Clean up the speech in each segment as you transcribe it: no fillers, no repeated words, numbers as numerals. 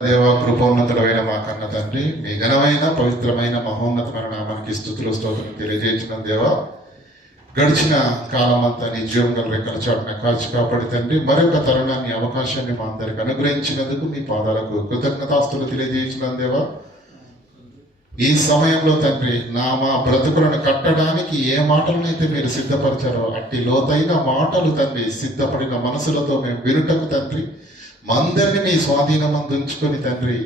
దేవ కృపోన్నతుడైన మా కన్న తండ్రి, మీ ఘనమైన పవిత్రమైన మహోన్నతమైన నామానికి స్తుతులు స్తోత్రం తెలియజేసిన దేవ, గడిచిన కాలం అంతా నీ జీవంగా రెక్కల చాటున కాచి కాపాడి తండ్రి, మరొక తరుణాన్ని అవకాశాన్ని మా అందరికి అనుగ్రహించినందుకు మీ పాదాలకు కృతజ్ఞతాస్తులు తెలియజేసిన దేవ. ఈ సమయంలో తండ్రి మా బ్రతుకులను కట్టడానికి ఏ మాటలనైతే మీరు సిద్ధపరిచారో అట్టి లోతైన మాటలు తండ్రి సిద్ధపడిన మనసులతో మేము వినుటకు తండ్రి మా అందరినీ మీ స్వాధీనమందు ఉంచుకొని తండ్రి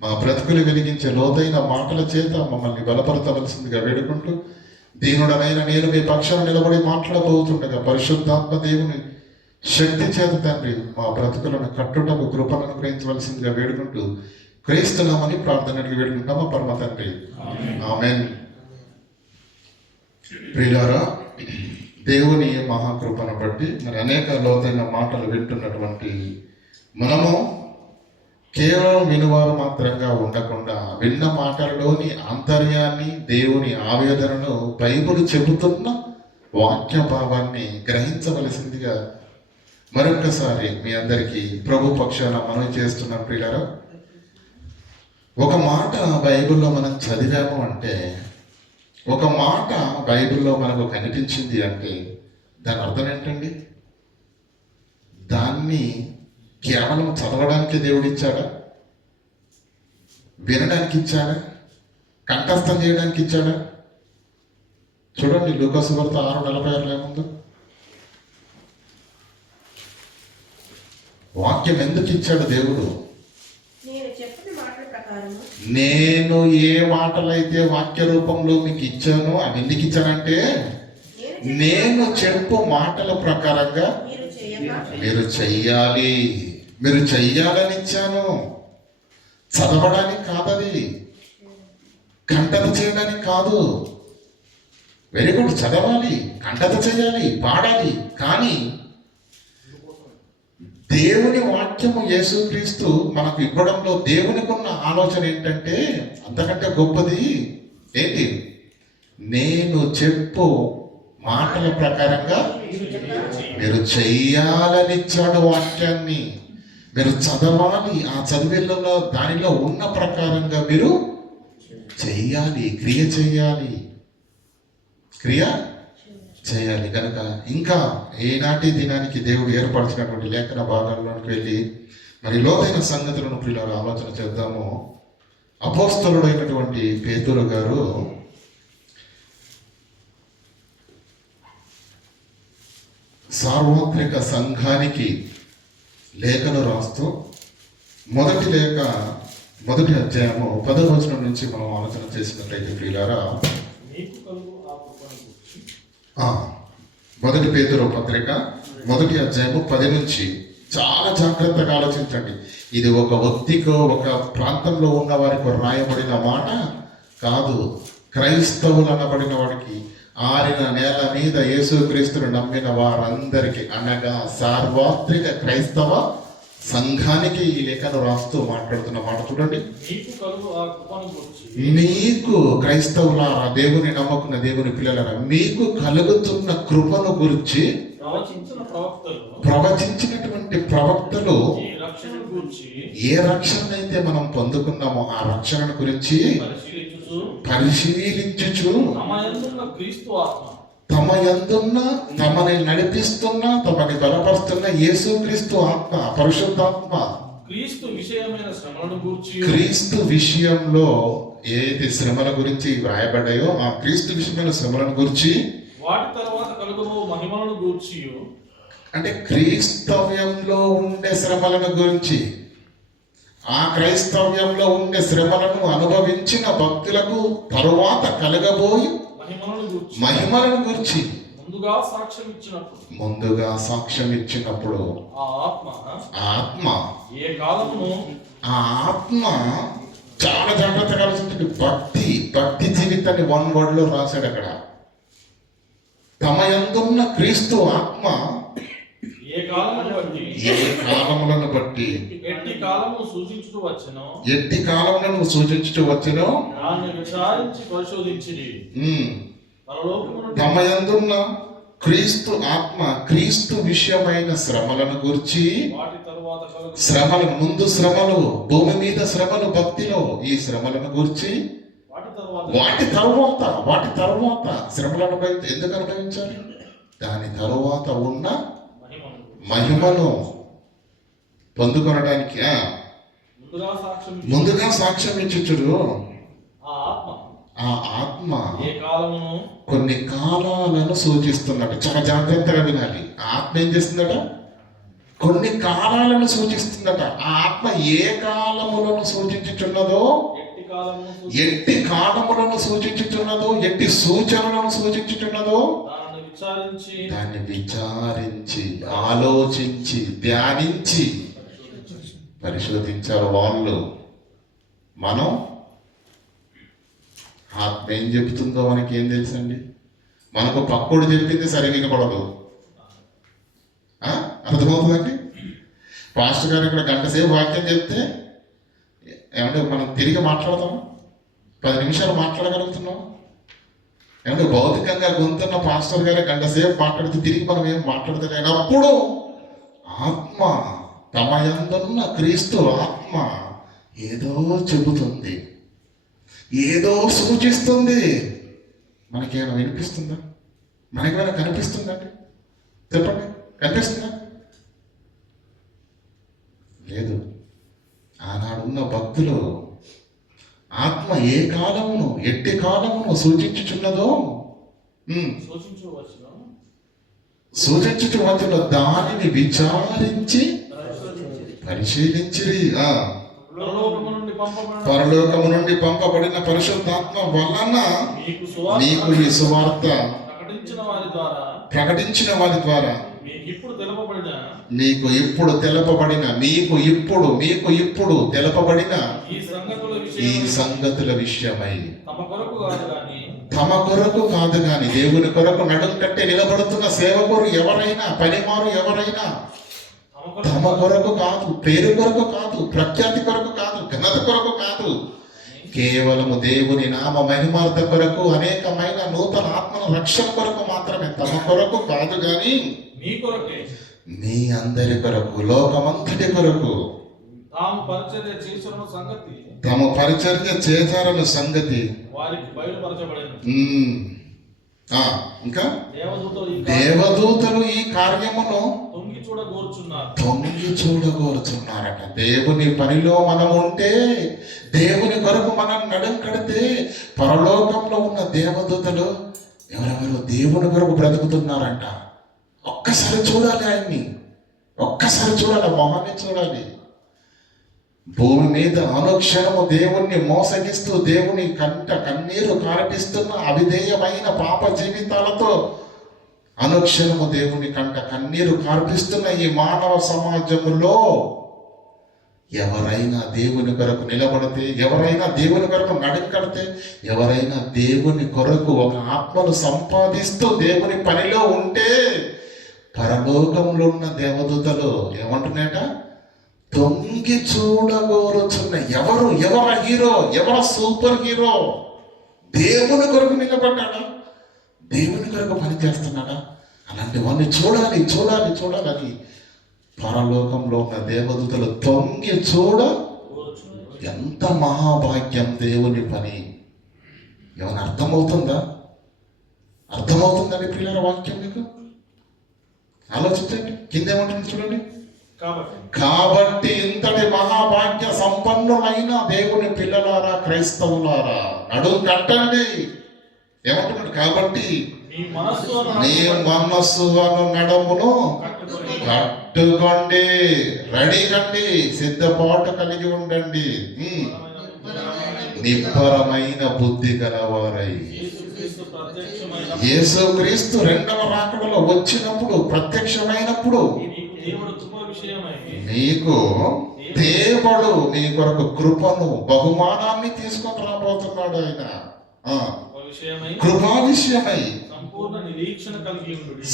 మా బ్రతుకులు వెలిగించే లోతైన మాటల చేత మమ్మల్ని బలపరచవలసిందిగా వేడుకుంటూ, దీనుడనైన నేను మీ పక్షాన నిలబడి మాట్లాడబోతుండగా పరిశుద్ధాత్మ దేవుని శక్తి చేత తండ్రి మా బ్రతుకులను కట్టుటకు కృపను అనుగ్రహించవలసిందిగా వేడుకుంటూ క్రీస్తునామని ప్రార్థనకి వేడుకుంటామా పరమ తండ్రి, ఆమేన్. ప్రియులారా, దేవుని మహాకృపను బట్టి మరి అనేక లోతైన మాటలు వింటున్నటువంటి మనము కేవలం వినువారు మాత్రంగా ఉండకుండా విన్న మాటలలోని ఆంతర్యాన్ని, దేవుని ఆవేదనను, బైబిల్ చెబుతున్న వాక్య భావాన్ని గ్రహించవలసిందిగా మరొకసారి మీ అందరికీ ప్రభు పక్షాన మనవి చేస్తున్న ప్రియులారా, ఒక మాట బైబిల్లో మనం చదివాము అంటే, ఒక మాట బైబిల్లో మనకు కనిపించింది అంటే దాని అర్థం ఏంటండి? దాన్ని కేవలం చదవడానికి దేవుడు ఇచ్చాడా? వినడానికి ఇచ్చాడా? కంఠస్థం చేయడానికి ఇచ్చాడా? చూడండి, లూకాసు వార్త 6:46 ఏముందో. వాక్యం ఎందుకు ఇచ్చాడు దేవుడు? నేను ఏ మాటలైతే వాక్య రూపంలో మీకు ఇచ్చానో అవి ఎందుకు ఇచ్చానంటే, నేను చెప్పు మాటల ప్రకారంగా మీరు చెయ్యాలి. మీరు చెయ్యాలని ఇచ్చాను, చదవడానికి కాదది, కంఠత చేయడానికి కాదు. వెరీ గుడ్, చదవాలి, కంఠత చేయాలి, పాడాలి. కానీ దేవుని వాక్యము యేసుక్రీస్తు మనకు ఇవ్వడంలో దేవునికి ఉన్న ఆలోచన ఏంటంటే అంతకంటే గొప్పది ఏంటి? నేను చెప్పు మాటల ప్రకారంగా మీరు చెయ్యాలని ఇచ్చాడు వాక్యాన్ని. మీరు చదవాలి, ఆ చదివేళ్ళలో దానిలో ఉన్న ప్రకారంగా మీరు చెయ్యాలి, క్రియ చేయాలి కనుక ఇంకా ఏనాటి దినానికి దేవుడు ఏర్పరిచినటువంటి లేఖన భాగాల్లోకి వెళ్ళి మరి లోతైన సంగతులను పిల్లలు ఆలోచన చేద్దాము. అపోస్తలుడైనటువంటి పేతురు గారు సార్వత్రిక సంఘానికి లేఖను రాస్తూ మొదటి అధ్యాయము 10వ వచనం నుంచి మనం ఆలోచన చేసినట్లయితే ప్రియులారా, మొదటి పేతురు పత్రిక 1వ అధ్యాయము 10 నుంచి చాలా జాగ్రత్తగా ఆలోచించండి. ఇది ఒక వ్యక్తికో ఒక ప్రాంతంలో ఉన్న వారికి రాయబడిన మాట కాదు. క్రైస్తవులు అనబడిన వాడికి, ఆరిన నేల మీద యేసుక్రీస్తును నమ్మిన వారందరికీ, అనగా సార్వత్రిక క్రైస్తవ సంఘానికి ఈ లేఖను రాస్తూ మాట్లాడుతున్న మాట చూడండి. మీకు క్రైస్తవులారా, దేవుని నమ్మకున్న దేవుని పిల్లలారా, మీకు కలుగుతున్న కృపను గురించి ప్రవచించినటువంటి ప్రవక్తలు ఏ రక్షణ అయితే మనం పొందుకున్నామో ఆ రక్షణ గురించి పరిశీలించుచు తమ యందున్న, తమని నడిపిస్తున్న, తమని బలపరుస్తున్న యేసుక్రీస్తు ఆత్మ, పరిశుద్ధాత్మ, క్రీస్తు విషయంలో ఏది శ్రమల గురించి వ్రాయబడ్డాయో ఆ క్రీస్తు విషయమైన శ్రమలను గురించి, వాటి తర్వాత కలుగును మహిమలను గురించి, అంటే క్రైస్తవ్యంలో ఉండే శ్రమలను గురించి, ఆ క్రైస్తవ్యంలో ఉండే శ్రమలను అనుభవించిన భక్తులకు తరువాత కలగబోయి మహిమలను గురించి ముందుగా సాక్ష్యం ఇచ్చినప్పుడు ఆ ఆత్మ చాలా జాగ్రత్తగా ఆలోచించండి. భక్తి జీవితాన్ని 1 word లో రాశాడు అక్కడ. తమ యందున్న క్రీస్తు ఆత్మ ఏ కాలములను బట్టి ఎట్టి కాలములను సూచించుచు వచ్చెనో తమ యందున్న క్రీస్తు ఆత్మ, క్రీస్తు విషయమైన శ్రమలను గురించి, తర్వాత కలుగు శ్రమలు, ముందు శ్రమలు, భూమి మీద శ్రమలు భక్తిలో, ఈ శ్రమలను గురించి వాటి తర్వాత శ్రమలను ఎందుకు అనుభవించాలి? దాని తరువాత ఉన్న మహిమను పొందుకొనడానికి ముందుగా సాక్ష్యం ఇచ్చుచుడు. ఆ ఆత్మ కొన్ని కాలాలను సూచిస్తున్నట్టు, చాలా జాగ్రత్తగా వినాలి. ఆ ఆత్మ ఏం చేస్తుందట? కొన్ని కాలాలను సూచిస్తుందట. ఆ ఆత్మ ఏ కాలములను సూచించుచున్నదో, ఎట్టి కాలములను సూచించుచున్నదో, ఎట్టి సూచనలను సూచించుచున్నదో దాన్ని విచారించి, ఆలోచించి, ధ్యానించి పరిశోధించారు వాళ్ళు. మనం ఆత్మ ఏం చెబుతుందో మనకి ఏం తెలుసండి? మనకు పక్కుడు చెప్పింది సరిగా వినపడదు. అర్థమవుతుందండి? పాస్టర్ గారు ఇక్కడ గంట సేపు వాక్యం చెప్తే ఏమంటే మనం తిరిగి మాట్లాడతాము? 10 నిమిషాలు మాట్లాడగలుగుతున్నాం? ఏమంటే భౌతికంగా గొంతున్న పాస్టర్ గారు గంట సేపు మాట్లాడితే తిరిగి మనం ఏం మాట్లాడలేనప్పుడు ఆత్మ, తమ యందున్న క్రీస్తు ఆత్మ ఏదో చెబుతుంది, ఏదో సూచిస్తుంది. మనకేమైనా వినిపిస్తుందా? మనకేమైనా కనిపిస్తుందండి? చెప్పండి, కనిపిస్తుందా? లేదు. ఆనాడున్న భక్తులు ఆత్మ ఏ కాలమును, ఎట్టి కాలమును సూచించుచున్నదో సూచించుచున్నదో దానిని విచారించి పరిశీలించిరి. పరలోకము నుండి పంపబడిన పరిశుద్ధాత్మ వలన నీకు ఈ సువార్త ప్రకటించిన వారి ద్వారా మీకు ఇప్పుడు తెలపబడిన ఈ సంగతుల విషయమై తమ కొరకు కాదు గాని దేవుని కొరకు నడుం కట్టి నిలబడుతున్న సేవకురు ఎవరైనా, పనిమారు ఎవరైనా తమ కొరకు కాదు, పేరు కొరకు కాదు, ప్రఖ్యాతి కొరకు కాదు, ఘనత కొరకు కాదు, కేవలము దేవుని నామ మహిమార్థ కొరకు, అనేకమైన నూతన ఆత్మల రక్షణ కొరకు మాత్రమే, తమ కొరకు కాదు గాని మీ అందరి కొరకు, లోకమంతటి కొరకు తాము పరిచర్య చేశారన్న సంగతి ఇంకా దేవదూతలు ఈ కార్యమును తొంగి చూడగోరుచున్నారట. దేవుని పనిలో మనం ఉంటే, దేవుని కొరకు మనం నడుం కడితే, పరలోకంలో ఉన్న దేవదూతలు ఎవరెవరు దేవుని కొరకు బ్రతుకుతున్నారంట. ఒక్కసారి చూడాలి ఆయన్ని, ఒక్కసారి చూడాలి, మొహాన్ని చూడాలి. భూమి మీద అనుక్షణము దేవుణ్ణి మోసగిస్తూ, దేవుని కంట కన్నీరు కారపిస్తున్న అవిధేయమైన పాప జీవితాలతో అనుక్షణము దేవుని కంట కన్నీరు కార్పిస్తున్న ఈ మానవ సమాజంలో ఎవరైనా దేవుని కొరకు నిలబడితే, ఎవరైనా దేవుని కొరకు నడుకడితే, ఎవరైనా దేవుని కొరకు ఒక ఆత్మను సంపాదిస్తూ దేవుని పనిలో ఉంటే, పరలోకంలో ఉన్న దేవదూతలు ఏమంటున్నాయట? తొంగి చూడగోరుచున్న ఎవరు హీరో, ఎవరు సూపర్ హీరో? దేవుని కొరకు నిలబడ్డాడా? దేవుని కొరకు పని చేస్తున్నాడా? అలాంటి వాడిని చూడాలి అని పరలోకంలో ఉన్న దేవదూతలు తొంగి చూడ, ఎంత మహాభాగ్యం దేవుని పని. ఏమైనా అర్థమవుతుందండి పిల్లల వాక్యం మీకు? ఆలోచించండి, కిందేమంటుంది చూడండి. కాబట్టి ఇంతటి మహాభాగ్య సంపన్నులైన దేవుని పిల్లలారా, క్రైస్తవులారా, నడుం కట్టండి. ఏమంటున్నాడు? కాబట్టి నీ మనస్సు అను నడుమును కట్టుకోండి, రెడీ కండి, సిద్ధపాటు కలిగి ఉండండి, నిబ్బరమైన బుద్ధి గలవారై. యేసుక్రీస్తు రెండవ రాకడలో వచ్చినప్పుడు, ప్రత్యక్షమైనప్పుడు నీకు దేవుడు నీ కొరకు కృపను, బహుమానాన్ని తీసుకొని రాబోతున్నాడు. ఆయన కృపా విషయమై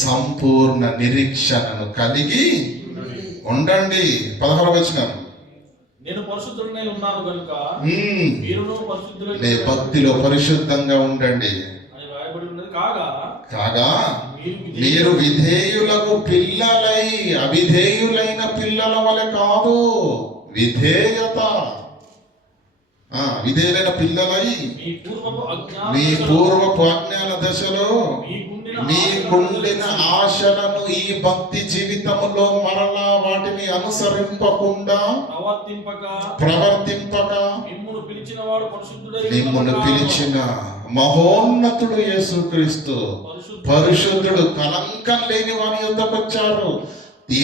సంపూర్ణ నిరీక్షణను కలిగి ఉండండి. 16వ వచనం, నేను పరిశుద్ధుడనై ఉన్నాను గనుక మీరును పరిశుద్ధులై భక్తిలో పరిశుద్ధంగా ఉండండి అని రాయబడి ఉన్నది. కాగా మీరు విధేయులకు పిల్లలై అవిధేయులైన పిల్లల వలె కాదు. విధేయత. విధేయులైన పిల్లలై మీ పూర్వపు అజ్ఞాన దశలో మీకుండిన ఆశలను ఈ భక్తి జీవితంలో మరలా వాటిని అనుసరింపకుండా ప్రవర్తింపక మిమ్మును పిలిచిన మహోన్నతుడు యేసుక్రీస్తు పరిశుద్ధుడు, కలంకం లేని వారి యొద్దకు వచ్చారు.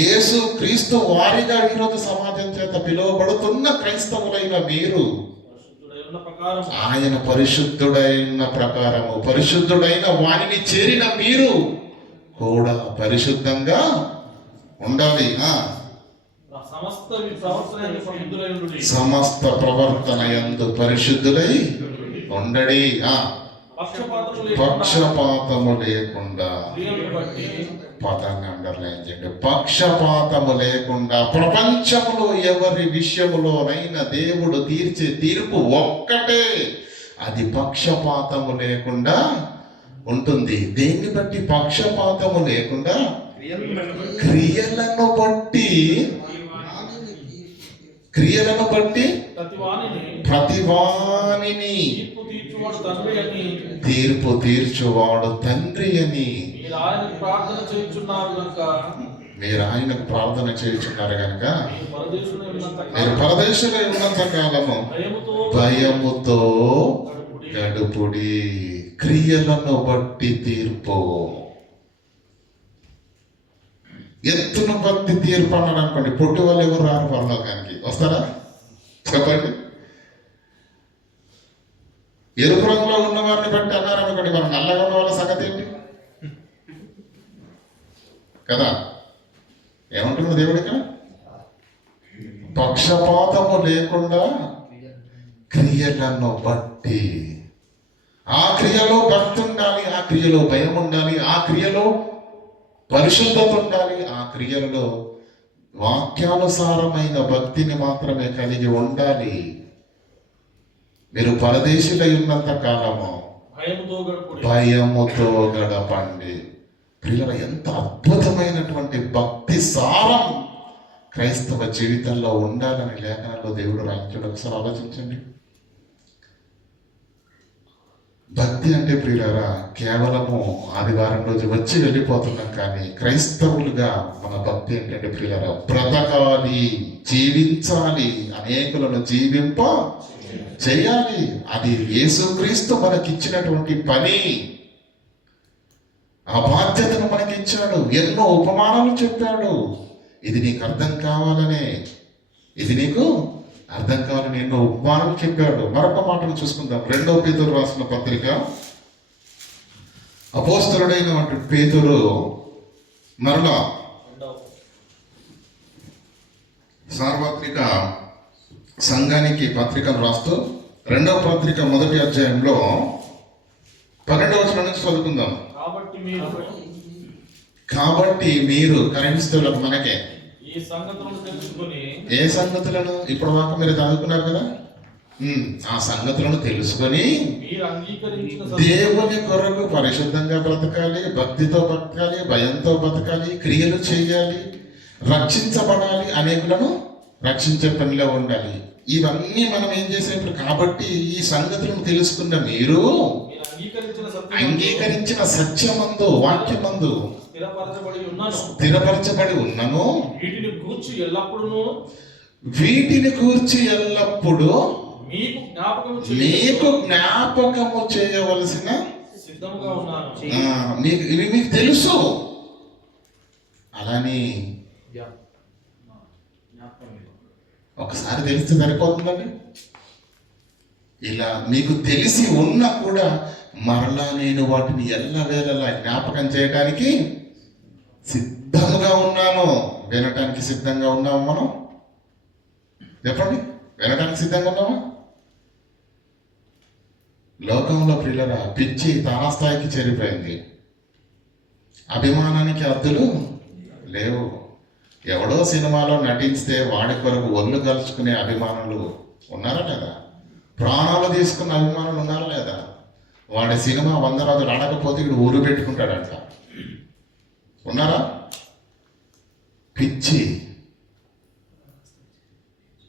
యేసు క్రీస్తు వారిగా ఈరోజు సమాజం చేత పిలువబడుతున్న క్రైస్తవులైన మీరు ఆయన పరిశుద్ధుడైన ప్రకారము పరిశుద్ధుడైన వారిని చేరిన మీరు కూడా పరిశుద్ధంగా ఉండాలి. సమస్త ప్రవర్తన యందు పరిశుద్ధులై ఉండడి. పక్షపాతము లేకుండా, పదాన్ని అండర్లైన్ చేయండి, పక్షపాతము లేకుండా ప్రపంచంలో ఎవరి విషయములోనైనా దేవుడు తీర్చే తీర్పు ఒక్కటే, అది పక్షపాతము లేకుండా ఉంటుంది. దేన్ని బట్టి పక్షపాతము లేకుండా? క్రియలను బట్టి ప్రతివానిని తీర్పు తీర్చువాడు తండ్రి అని మీరు ఆయనకు ప్రార్థన చేయుచున్నారు కనుక మీరు పరదేశంలో ఉన్నంత కాలము భయముతో గడుపుడి. క్రియలను బట్టి తీర్పు. ఎత్తును బట్టి తీర్పు అన్నాడు అనుకోండి, పొట్టి వాళ్ళు ఎవరు రారు పరలోకానికి. వస్తారా చెప్పండి? ఎరుపు రంగులో ఉన్న వారిని బట్టి అన్నారు అనుకోండి, మనం నల్లగా ఉన్న వాళ్ళ సంగతి ఏంటి కదా? ఏమంటున్నాడు దేవుడు ఇక్కడ? పక్షపాతము లేకుండా క్రియలను బట్టి. ఆ క్రియలో భక్తి ఉండాలి, ఆ క్రియలో భయం ఉండాలి, ఆ క్రియలో పరిశుద్ధత ఉండాలి, ఆ క్రియలలో వాక్యానుసారమైన భక్తిని మాత్రమే కలిగి ఉండాలి. మీరు పరదేశులై ఉన్నంత కాలము భయముతో గడపండి. ప్రియుల, ఎంత అద్భుతమైనటువంటి భక్తి సారం క్రైస్తవ జీవితంలో ఉండాలని లేఖనంలో దేవుడు రాయించాడు. ఒకసారి ఆలోచించండి. భక్తి అంటే ప్రియులారా కేవలము ఆదివారం రోజు వచ్చి వెళ్ళిపోతున్నాం, కానీ క్రైస్తవులుగా మన భక్తి ఏంటంటే ప్రియులారా బ్రతకాలి, జీవించాలి, అనేకులను జీవింప చేయాలి. అది యేసుక్రీస్తు మనకిచ్చినటువంటి పని. ఆ బాధ్యతను మనకిచ్చాడు. ఎన్నో ఉపమానాలు చెప్పాడు. ఇది నీకు అర్థం కావాలనే, ఇది నీకు అర్థం కావాలని ఎన్నో ఉపమానాలు చెప్పాడు. మరొక మాటను చూసుకుందాం. 2వ పేతురు రాసిన పత్రిక. అపోస్తలుడైన పేతురు మరలా సార్వత్రిక సంఘానికి పత్రికను రాస్తూ 2వ పత్రిక 1వ అధ్యాయంలో 12వ వచనం నుంచి చదువుకుందాం. కాబట్టి మీరు క్రైస్తవులకు మనకే ఏ సంగతులను ఇప్పుడు మాకు మీరు చదువుకున్నారు కదా, ఆ సంగతులను తెలుసుకొని దేవుని కొరకు పరిశుద్ధంగా బ్రతకాలి, భక్తితో బ్రతకాలి, భయంతో బ్రతకాలి, క్రియలు చేయాలి, రక్షించబడాలి, అనేకులను రక్షించే పనిలో ఉండాలి. ఇవన్నీ మనం ఏం చేసేప్పుడు కాబట్టి ఈ సంగతులను తెలుసుకున్న మీరు అంగీకరించిన సత్యమందు వాక్యమందు స్థిరపరచబడి ఉన్నను, వీటిని కూర్చి ఎల్లప్పుడూ మీకు జ్ఞాపకము చేయవలసిన ఇవి మీకు తెలుసు. అలాని ఒకసారి తెలిస్తే సరిపోతుందండి. ఇలా మీకు తెలిసి ఉన్నా కూడా మరలా నేను వాటిని ఎల్లవేళలా జ్ఞాపకం చేయడానికి సిద్ధంగా ఉన్నాను. వినటానికి సిద్ధంగా ఉన్నాము మనం? చెప్పండి, వినటానికి సిద్ధంగా ఉన్నామా? లోకంలో పిల్లల పిచ్చి తారాస్థాయికి చేరిపోయింది. అభిమానానికి అద్దులు లేవు. ఎవడో సినిమాలో నటిస్తే వాడి కొరకు ఒళ్ళు కలుసుకునే అభిమానులు ఉన్నారా లేదా? ప్రాణాలు తీసుకున్న అభిమానులు ఉన్నారా లేదా? వాడి సినిమా 100 రోజులు ఆడకపోతే ఇక్కడ ఊరు పెట్టుకుంటాడంట. ఉన్నారా? పిచ్చి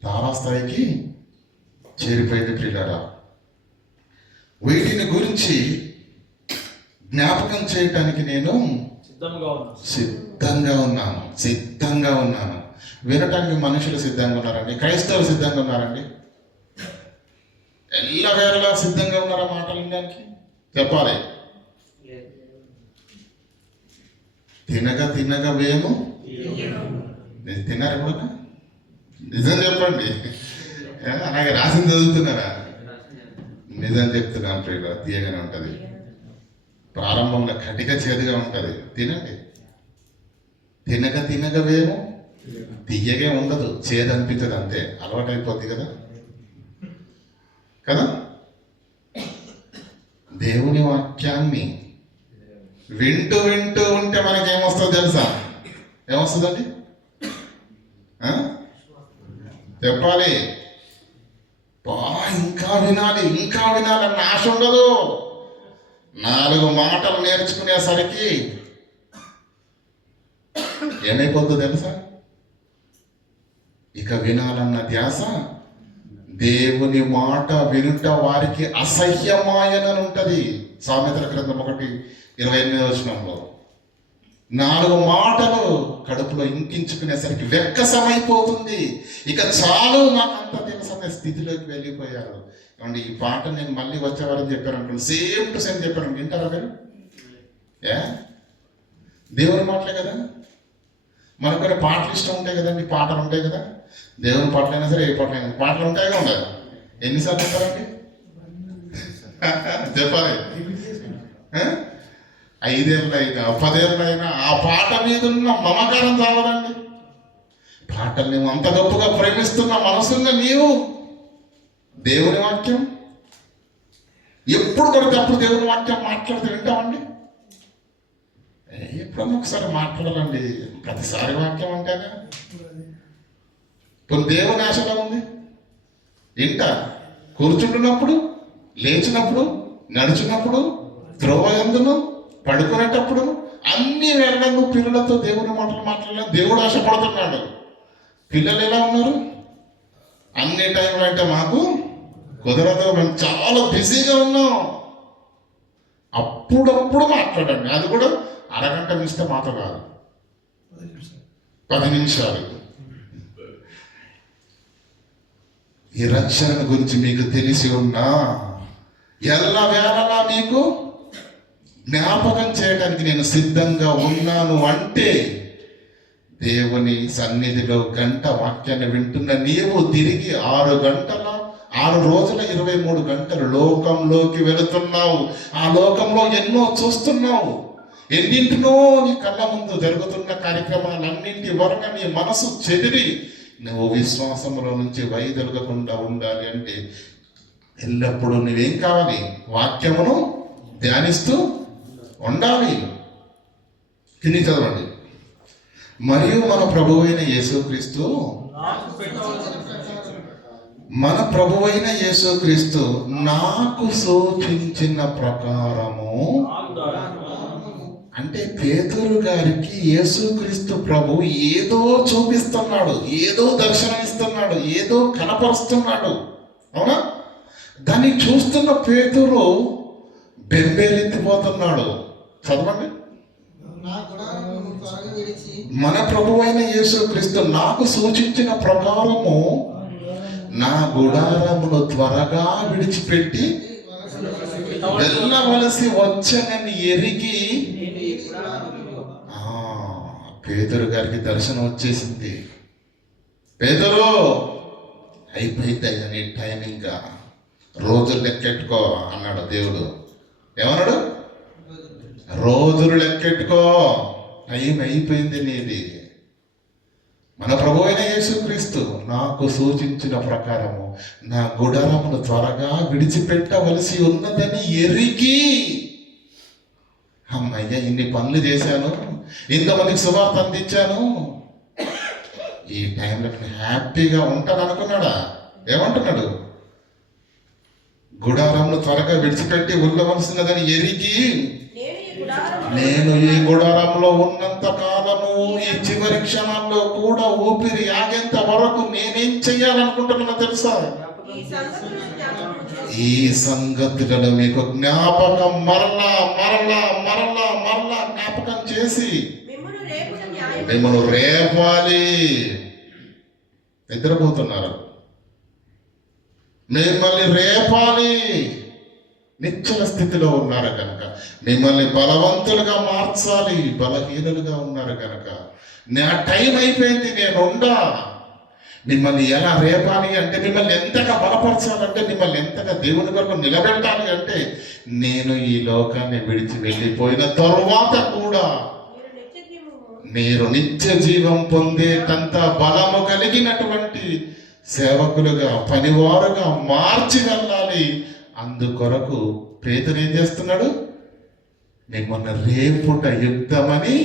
తారాస్థాయికి చేరిపోయింది ప్రియులారా. వీటిని గురించి జ్ఞాపకం చేయటానికి నేను సిద్ధంగా ఉన్నాను. వినటానికి మనుషులు సిద్ధంగా ఉన్నారండి, క్రైస్తవులు సిద్ధంగా ఉన్నారండి, ఎల్లవేళలా సిద్ధంగా ఉన్నారా మాటలు వినడానికి? చెప్పాలి. తినగా వేము తిన్నారు ఎప్పుడన్నా? నిజం చెప్పండి, అలాగే రాసింది చదువుతున్నారా? నిజం చెప్తున్నాను ప్రియుల, తీయగానే ఉంటుంది. ప్రారంభంలో కటిక చేదుగా ఉంటుంది, తినండి. తినగా వేము తీయగే ఉండదు, చేదు అనిపించదు, అంతే అలవాటు అయిపోద్ది కదా. దేవుని వాక్యాన్ని వింటూ ఉంటే మనకేమొస్తుందో తెలుసా? ఏమొస్తుందండి? చెప్పాలి. ఇంకా వినాలి అన్న ఆశ ఉండదు. 4 మాటలు నేర్చుకునేసరికి ఏమైపోతుందో తెలుసా? ఇక వినాలన్న ధ్యాస, దేవుని మాట వినుట వారికి అసహ్యమాయననుంటది. సామెతల గ్రంథం 1:28 4 మాటలు కడుపులో ఇంకించుకునేసరికి వెక్కసమైపోతుంది. ఇక చాలు నాకంత తెలుసనే స్థితిలోకి వెళ్ళిపోయారు. ఏమండి, ఈ పాట నేను మళ్ళీ వచ్చేవారని చెప్పాను అనుకోండి, సేమ్ టు సేమ్ చెప్పాను. వింటారా మీరు? దేవుని మాటలే కదా. మనకు కొన్ని పాటలు ఇష్టం ఉంటాయి కదండి, పాటలు ఉంటాయి కదా. దేవుని పాటలైనా సరే, ఏ పాటలైనా పాటలు ఉంటాయిగా ఉండదు. ఎన్నిసార్లు చెప్తారండి? చెప్పాలి. 5 ఏళ్ళైనా 10 ఏళ్ళైనా ఆ పాట మీద ఉన్న మమకారం చావదండి. పాటల్ని అంత గొప్పగా ప్రేమిస్తున్న మనసున్న నీవు దేవుని వాక్యం ఎప్పుడు కొడితే అప్పుడు దేవుని వాక్యం మాట్లాడితే వింటామండి? ఎప్పుడన్నా ఒకసారి మాట్లాడాలండి, ప్రతిసారి వాక్యం అంటేనే. కొన్ని దేవుని ఆశలో ఉంది. ఇంట కూర్చుంటున్నప్పుడు, లేచినప్పుడు, నడుచున్నప్పుడు, త్రోవయందును, పడుకునేటప్పుడు అన్ని వేళల్లో పిల్లలతో దేవుని మాటలు మాట్లాడాలని దేవుడు ఆశపడుతున్నాడు. పిల్లలు ఎలా ఉన్నారు? అన్ని టైంలో అంటే మాకు కుదరదు, మేము చాలా బిజీగా ఉన్నాం. అప్పుడప్పుడు మాట్లాడండి, అది కూడా అరగంట మిస్తే మాతో కాదు, 10 నిమిషాలు. ఈ రక్షణ గురించి మీకు తెలిసి ఉన్నా ఎల్లవేళలా మీకు జ్ఞాపకం చేయడానికి నేను సిద్ధంగా ఉన్నాను అంటే, దేవుని సన్నిధిలో గంట వాక్యాన్ని వింటున్న నీవు తిరిగి 6 రోజుల 23 గంటలు లోకంలోకి వెళుతున్నావు. ఆ లోకంలో ఎన్నో చూస్తున్నావు. ఎన్నింటినో నీ కళ్ళ ముందు జరుగుతున్న కార్యక్రమాలన్నింటి వలన నీ మనసు చెదిరి నువ్వు విశ్వాసంలో నుంచి వైదొలగకుండా ఉండాలి అంటే ఎల్లప్పుడూ నువ్వేం కావాలి? వాక్యమును ధ్యానిస్తూ ఉండాలి. కింది చదవండి. మరియు మన ప్రభువైన యేసుక్రీస్తు నాకు సూచించిన ప్రకారము, అంటే పేతురు గారికి యేసుక్రీస్తు ప్రభు ఏదో చూపిస్తున్నాడు, ఏదో దర్శనమిస్తున్నాడు, ఏదో కనపరుస్తున్నాడు. అవునా? దాన్ని చూస్తున్న పేతురు బెంబేలెత్తిపోతున్నాడు. చదవండి. మన ప్రభువైన యేసుక్రీస్తు నాకు సూచించిన ప్రకారము నా గుడారమును త్వరగా విడిచిపెట్టి వెళ్ళవలసి వచ్చనని ఎరిగి, పేతురు గారికి దర్శనం వచ్చేసింది. పేతురు, అయిపోయింది నీ టైం, ఇంకా రోజులు లెక్కెట్టుకో అన్నాడు దేవుడు. ఏమన్నాడు? రోజులు లెక్కెట్టుకో, టైం అయిపోయింది నీది. మన ప్రభువైన యేసుక్రీస్తు నాకు సూచించిన ప్రకారము నా గుడారమును త్వరగా విడిచిపెట్టవలసి ఉన్నదని ఎరిగి, అమ్మయ్య ఇన్ని పనులు చేశాను, ఇంతమందికి సువార్త అందించాను, ఈ టైంలో హ్యాపీగా ఉంటాను అనుకున్నాడా? ఏమంటున్నాడు? గుడారమును త్వరగా విడిచిపెట్టి ఉండవలసినదని ఎరిగి నేను ఈ గుడారంలో ఉన్నంత కాలము ఈ చివరి క్షణాల్లో కూడా ఊపిరి ఆగేంత వరకు నేనేం చెయ్యాలనుకుంటున్నా తెలుసా? ఈ సంగతులను మీకు జ్ఞాపకం మరలా మరలా మరలా మరలా జ్ఞాపకం చేసి మిమ్మల్ని రేపాలి. నిద్రపోతున్నారు, మిమ్మల్ని రేపాలి. నిశ్చల స్థితిలో ఉన్నారు కనుక మిమ్మల్ని బలవంతులుగా మార్చాలి. బలహీనులుగా ఉన్నారు కనుక నా టైం అయిపోయింది, నేను ఉండా. మిమ్మల్ని ఎలా రేపాలి అంటే, మిమ్మల్ని ఎంతగా బలపరచాలంటే, మిమ్మల్ని ఎంతగా దేవుని కొరకు నిలబెట్టాలి అంటే, నేను ఈ లోకాన్ని విడిచి వెళ్ళిపోయిన తరువాత కూడా మీరు నిత్య జీవం పొందేటంత బలము కలిగినటువంటి సేవకులుగా, పనివారుగా మార్చి వెళ్ళాలి. అందుకొరకు పేతురు ఏం చేస్తున్నాడు? మిమ్మల్ని రేపుట యుద్ధమని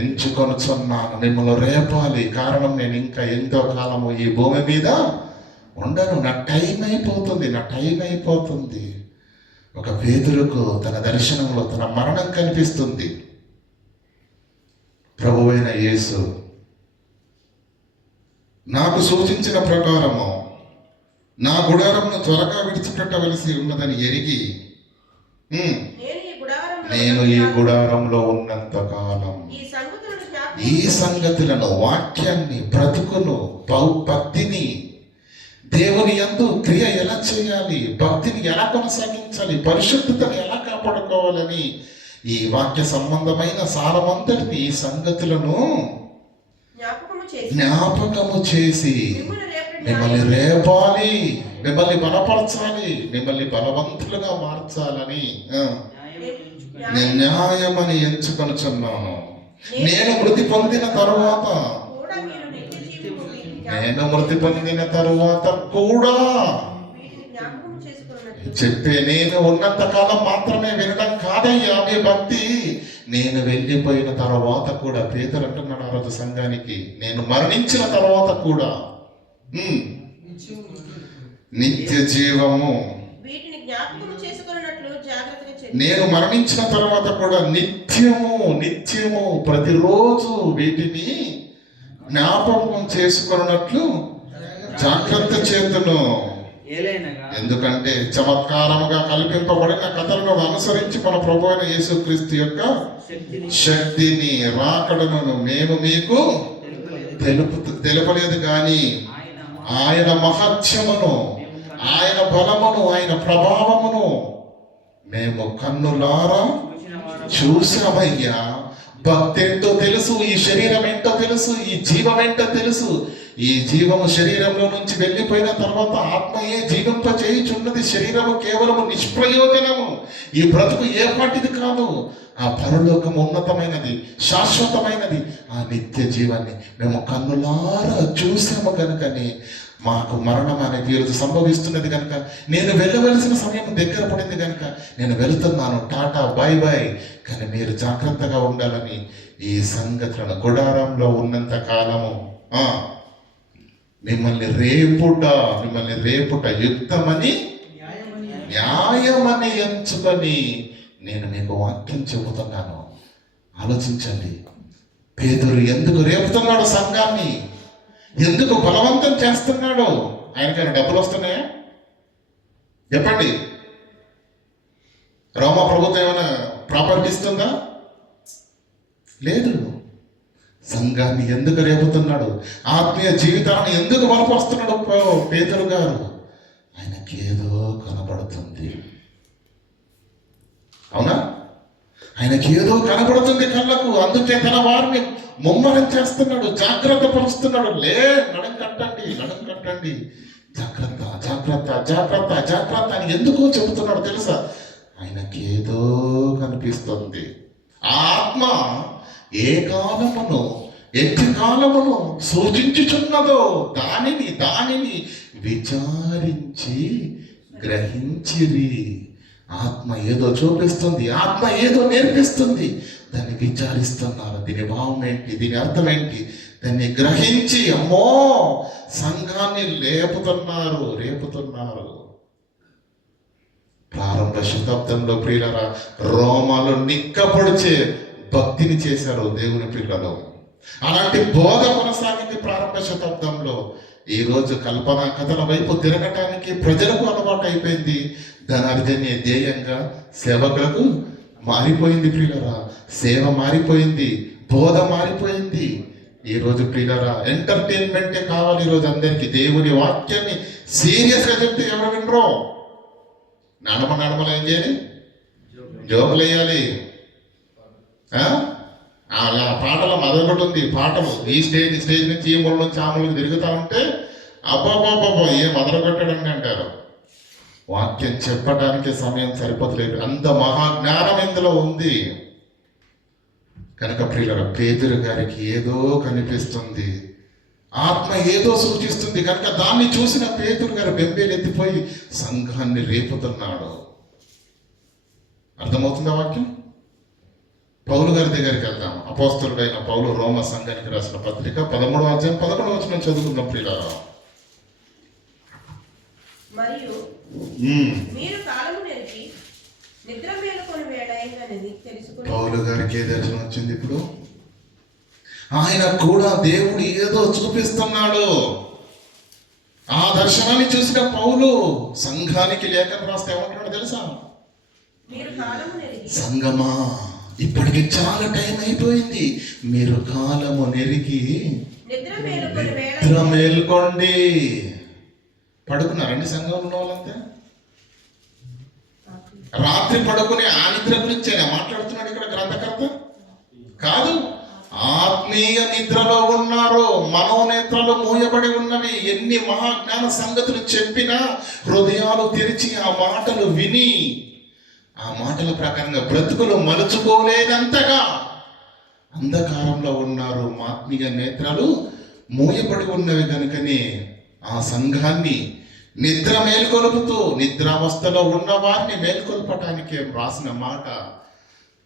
ఎంచుకొనుచున్నాను. మిమ్మల్ని రేపాలి. కారణం, నేను ఇంకా ఎంతో కాలము ఈ భూమి మీద ఉండను. నా టైం అయిపోతుంది, నా టైం అయిపోతుంది. ఒక పేతురుకు తన దర్శనంలో తన మరణం కనిపిస్తుంది. ప్రభువైన యేసు నాకు సూచించిన ప్రకారము నా గుడారంను త్వరగా విడిచిపెట్టవలసి ఉన్నదని ఎరిగి నేను ఈ గుడారంలో ఉన్నంత కాలం ఈ సంగతులను, వాక్యాన్ని, బ్రతుకును, భక్తిని, దేవుని యందు క్రియ ఎలా చేయాలి, భక్తిని ఎలా కొనసాగించాలి, పరిశుద్ధతను ఎలా కాపాడుకోవాలని ఈ వాక్య సంబంధమైన సారమంతటిని, ఈ సంగతులను జ్ఞాపకము చేసి మిమ్మల్ని రేపాలి, మిమ్మల్ని బలపరచాలి, మిమ్మల్ని బలవంతులుగా మార్చాలని నేను న్యాయమని ఎంచుకొనుచున్నాను. నేను మృతి పొందిన తరువాత కూడా చెప్పే, నేను ఉన్నంత కాలం మాత్రమే వినడం కాదయ్యా మీ భక్తి. నేను వెళ్ళిపోయిన తర్వాత కూడా, పేతురు అంటున్నాడు ఆ రోజు సంఘానికి, నేను మరణించిన తర్వాత కూడా నిత్య జీవము, నేను మరణించిన తర్వాత కూడా నిత్యము నిత్యము ప్రతిరోజు వీటిని జ్ఞాపకం చేసుకున్నట్లు జాగ్రత్త చేతును. ఎందుకంటే చమత్కారముగా కల్పింపబడిన కథలను అనుసరించి మన ప్రభు అయిన యేసుక్రీస్తు యొక్క శక్తిని, రాకడను మేము మీకు తెలుపలేదు కానీ ఆయన మహత్యమును, ఆయన బలమును, ఆయన ప్రభావమును మేము కన్నులారా చూసామయ్యా. భక్తి ఏంటో తెలుసు, ఈ శరీరం ఏంటో తెలుసు, ఈ జీవం ఏంటో తెలుసు. ఈ జీవము శరీరంలో నుంచి వెళ్ళిపోయిన తర్వాత ఆత్మయే జీవింప చేయుచున్నది. శరీరము కేవలము నిష్ప్రయోజనము. ఈ బ్రతుకు ఏ పాటిది కాదు. ఆ పరలోకము ఉన్నతమైనది, శాశ్వతమైనది. ఆ నిత్య జీవాన్ని మేము కన్నులారా చూసాము కనుకనే మాకు మరణం అనేది ఈరోజు సంభవిస్తున్నది కనుక, నేను వెళ్ళవలసిన సమయం దగ్గర పడింది కనుక నేను వెళుతున్నాను, టాటా బై బై. కానీ మీరు జాగ్రత్తగా ఉండాలని ఈ సంగతులను, గుడారంలో ఉన్నంత కాలము మిమ్మల్ని రేపుట యుక్తమని, న్యాయమని ఎంచుకొని నేను మీకు వాక్యం చెబుతున్నాను. ఆలోచించండి, పేతురు ఎందుకు రేపుతున్నాడు సంఘాన్ని? ఎందుకు బలవంతం చేస్తున్నాడు? ఆయనకైనా డబ్బులు వస్తున్నాయా? చెప్పండి. రోమా ప్రభుత్వం ఏమైనా ప్రాపర్టీ ఇస్తుందా? లేదు. సంఘాన్ని ఎందుకు రేపుతున్నాడు? ఆత్మీయ జీవితాన్ని ఎందుకు బలపరుస్తున్నాడు పేతురు గారు? ఆయనకి ఏదో కనబడుతుంది. అవునా? ఆయనకి ఏదో కనబడుతుంది కళ్ళకు. అందుకే తన వారిని ముమ్మరం చేస్తున్నాడు, జాగ్రత్త పరుస్తున్నాడు. నడుం కట్టండి, జాగ్రత్త జాగ్రత్త జాగ్రత్త జాగ్రత్త అని ఎందుకో చెబుతున్నాడు తెలుసా? ఆయనకి ఏదో కనిపిస్తుంది. ఆత్మ ఏ కాలమును, ఎట్టి కాలమును సూచించుచున్నదో దానిని విచారించి గ్రహించిరి. ఆత్మ ఏదో చూపిస్తుంది, ఆత్మ ఏదో నేర్పిస్తుంది. దాన్ని విచారిస్తున్నారు. దీని భావం ఏంటి, దీని అర్థం ఏంటి, దాన్ని గ్రహించి అమ్మో సంఘాన్ని రేపుతున్నారు. ప్రారంభ శతాబ్దంలో ప్రియులరా రోమాలో నిక్కపొడిచే భక్తిని చేశారు దేవుని పిల్లలు. అలాంటి బోధ కొనసాగింది ప్రారంభ శతాబ్దంలో. ఈ రోజు కల్పనా కథల వైపు తిరగటానికి ప్రజలకు అలవాటు అయిపోయింది. ధనార్జనే ధ్యేయంగా సేవకులకు మారిపోయింది ప్రియులరా. సేవ మారిపోయింది, బోధ మారిపోయింది. ఈ రోజు ప్రియులరా ఎంటర్టైన్మెంటే కావాలి ఈరోజు అందరికీ. దేవుని వాక్యాన్ని సీరియస్గా చెప్తే ఎవరు వినరో. నడమలు ఏం చేయాలి? జోకులు వేయాలి. అలా పాటలు అదొకటి ఉంది. పాటలు ఈ స్టేజ్ నుంచి ఈ మూల నుంచి ఆ మూలకి తిరుగుతా ఉంటే అబ్బాబాబాబా ఏం అదరగొట్టాడని అంటారు. వాక్యం చెప్పడానికి సమయం సరిపోతలేదు, అంత మహాజ్ఞానం ఇందులో ఉంది. కనుక ప్రియుల పేతురు గారికి ఏదో కనిపిస్తుంది, ఆత్మ ఏదో సూచిస్తుంది. కనుక దాన్ని చూసిన పేతురు గారు బెంబేలెత్తిపోయి సంఘాన్ని రేపుతున్నాడు. అర్థమవుతుందా వాక్యం? పౌలు గారి దగ్గరికి వెళ్దాం. అపోస్తలుడైన పౌలు రోమ సంఘానికి రాసిన పత్రిక 13వ అధ్యాయం 11వ వచనం చదువుకున్నాం ప్రియులారా. మరియు మీరు కాలము నెరిగి నిద్ర మేలుకొని వేళైనది తెలుసుకుని. పౌలు గారికి ఏ దర్శనం వచ్చింది ఇప్పుడు? ఆయన కూడా దేవుడు ఏదో చూపిస్తున్నాడు. ఆ దర్శనాన్ని చూసిన పౌలు సంఘానికి లేఖను రాస్తే ఏమంటున్నాడు తెలుసా? మీరు కాలము నెరిగి. సంగమా, ఇప్పటికి చాలా టైం అయిపోయింది. మీరు కాలము నెరిగి నిద్ర మేల్కోండి. పడుకున్నారండి సంఘంలో ఉన్న వాళ్ళంతా? రాత్రి పడుకునే ఆ నిద్ర గురించి మాట్లాడుతున్నాడు ఇక్కడ గ్రంథకర్త కాదు. ఆత్మీయ నిద్రలో ఉన్నారు, మనోనేత్రాలు మూయబడి ఉన్నవి. ఎన్ని మహాజ్ఞాన సంగతులు చెప్పినా హృదయాలు తెరిచి ఆ మాటలు విని ఆ మాటల ప్రకారంగా బ్రతుకులు మలుచుకోలేదంతగా అంధకారంలో ఉన్నారు. ఆత్మీయ నేత్రాలు మూయబడి ఉన్నవి కనుకనే ఆ సంఘాన్ని నిద్ర మేల్కొలుపుతూ నిద్రావస్థలో ఉన్న వారిని మేల్కొల్పటానికి రాసిన మాట.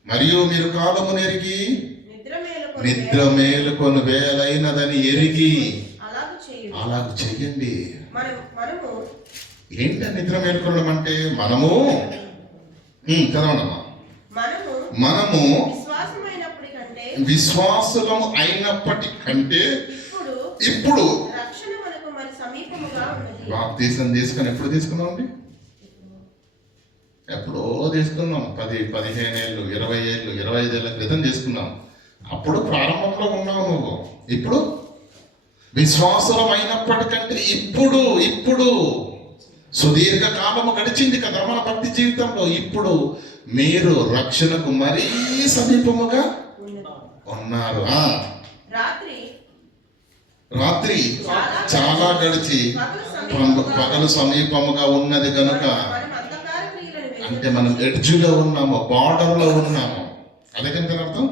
మరియు మీరు కాలము నెరిగి నిద్ర మేలుకొని వేలైనదని ఎరిగి అలాగ చెయ్యండి. ఏంటి నిద్ర మేల్కొనడం అంటే? మనము చదవడమా? మనము విశ్వాసులము అయినప్పటికంటే ఇప్పుడు బాప్తీసం తీసుకుని ఎప్పుడు తీసుకున్నామండి? ఎప్పుడో తీసుకున్నాం. 10-15 ఏళ్ళు, 20 ఏళ్ళు, 25 ఏళ్ళ క్రితం తీసుకున్నాం. అప్పుడు ప్రారంభంలో ఉన్నావు నువ్వు. ఇప్పుడు విశ్వాసులం అయినప్పటికంటే ఇప్పుడు సుదీర్ఘ కాలము గడిచింది కదా మన భక్తి జీవితంలో. ఇప్పుడు మీరు రక్షణకు మరీ సమీపముగా ఉన్నారు. రాత్రి చాలా గడిచి పగలు సమీపముగా ఉన్నది కనుక, అంటే మనం ఎడ్జ్లో ఉన్నాము, బార్డర్లో ఉన్నాము. అదేకంటే అర్థం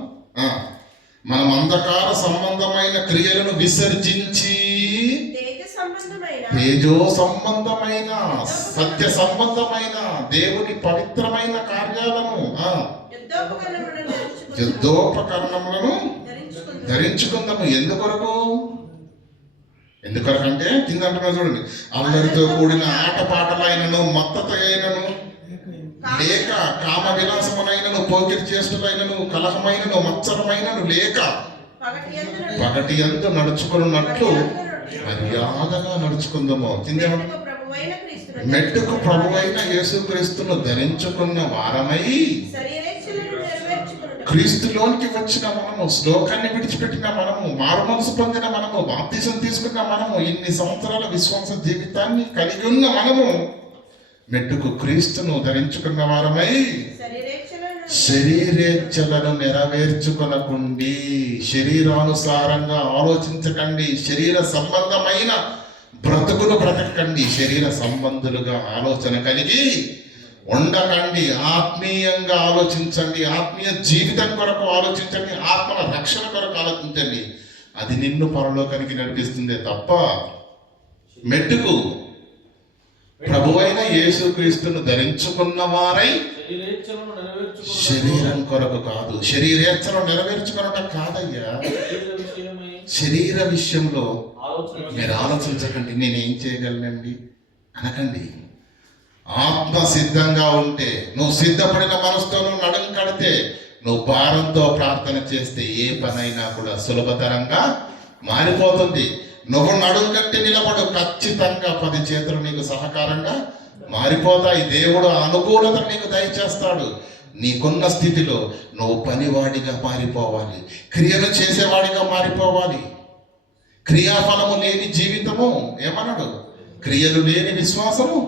మనం అంధకార సంబంధమైన క్రియలను విసర్జించి తేజో సంబంధమైన సత్య సంబంధమైన దేవుని పవిత్రమైన కార్యాలను యుద్ధోపకరణములను ధరించుకుందాము. ఎందుకొరకంటే కింద అంటున్నా చూడండి, అందరితో కూడిన ఆటపాటలైనను మత్తత అయినను లేక, కామ విలాసమునైనను పోకిరి చేష్టలైనను కలహమైనను మత్సరమైనను లేక, పగటి యందు నడుచుకున్నట్లు మర్యాదగా నడుచుకుందాము. మెట్టుకు ప్రభువైన యేసుక్రీస్తును ధరించుకున్న వారమై క్రీస్తులోనికి వచ్చిన మనము, శ్లోకాన్ని విడిచిపెట్టిన మనము, మారుమనసు పొందిన మనము, బాప్తిసం తీసుకున్న మనము, ఇన్ని సంవత్సరాల విశ్వాస జీవితాన్ని కలిగి ఉన్న మనము మెట్టుకు క్రీస్తును ధరించుకున్న వారమై శరీరేచ్ఛలను నెరవేర్చుకొనకుండి, శరీరానుసారంగా ఆలోచించకండి, శరీర సంబంధమైన బ్రతుకులు బ్రతకండి, శరీర సంబంధులుగా ఆలోచన కలిగి ఉండకండి. ఆత్మీయంగా ఆలోచించండి, ఆత్మీయ జీవితం కొరకు ఆలోచించండి, ఆత్మల రక్షణ కొరకు ఆలోచించండి. అది నిన్ను పరలోకానికి నడిపిస్తుందే తప్ప మెట్టుకు ప్రభువైన యేసుక్రీస్తును ధరించుకున్న వారై శరీరం కొరకు కాదు. శరీరేచ్ఛను నెరవేర్చుకున్నట కాదయ్యా. శరీర విషయంలో మీరు ఆలోచించకండి, నేనేం చేయగలనండి అనకండి. ఆత్మ సిద్ధంగా ఉంటే, నువ్వు సిద్ధపడిన మనసుతో నువ్వు నడుం కడితే, నువ్వు భారంతో ప్రార్థన చేస్తే ఏ పనైనా కూడా సులభతరంగా మారిపోతుంది. నువ్వు నడుం కట్టి నిలబడు, ఖచ్చితంగా 10 చేతులు నీకు సహకారంగా మారిపోతాయి. దేవుడు అనుకూలత నీకు దయచేస్తాడు. నీకున్న స్థితిలో నువ్వు పనివాడిగా మారిపోవాలి, క్రియలు చేసేవాడిగా మారిపోవాలి. క్రియాఫలము లేని జీవితము ఏమన్నాడు? క్రియలు లేని విశ్వాసము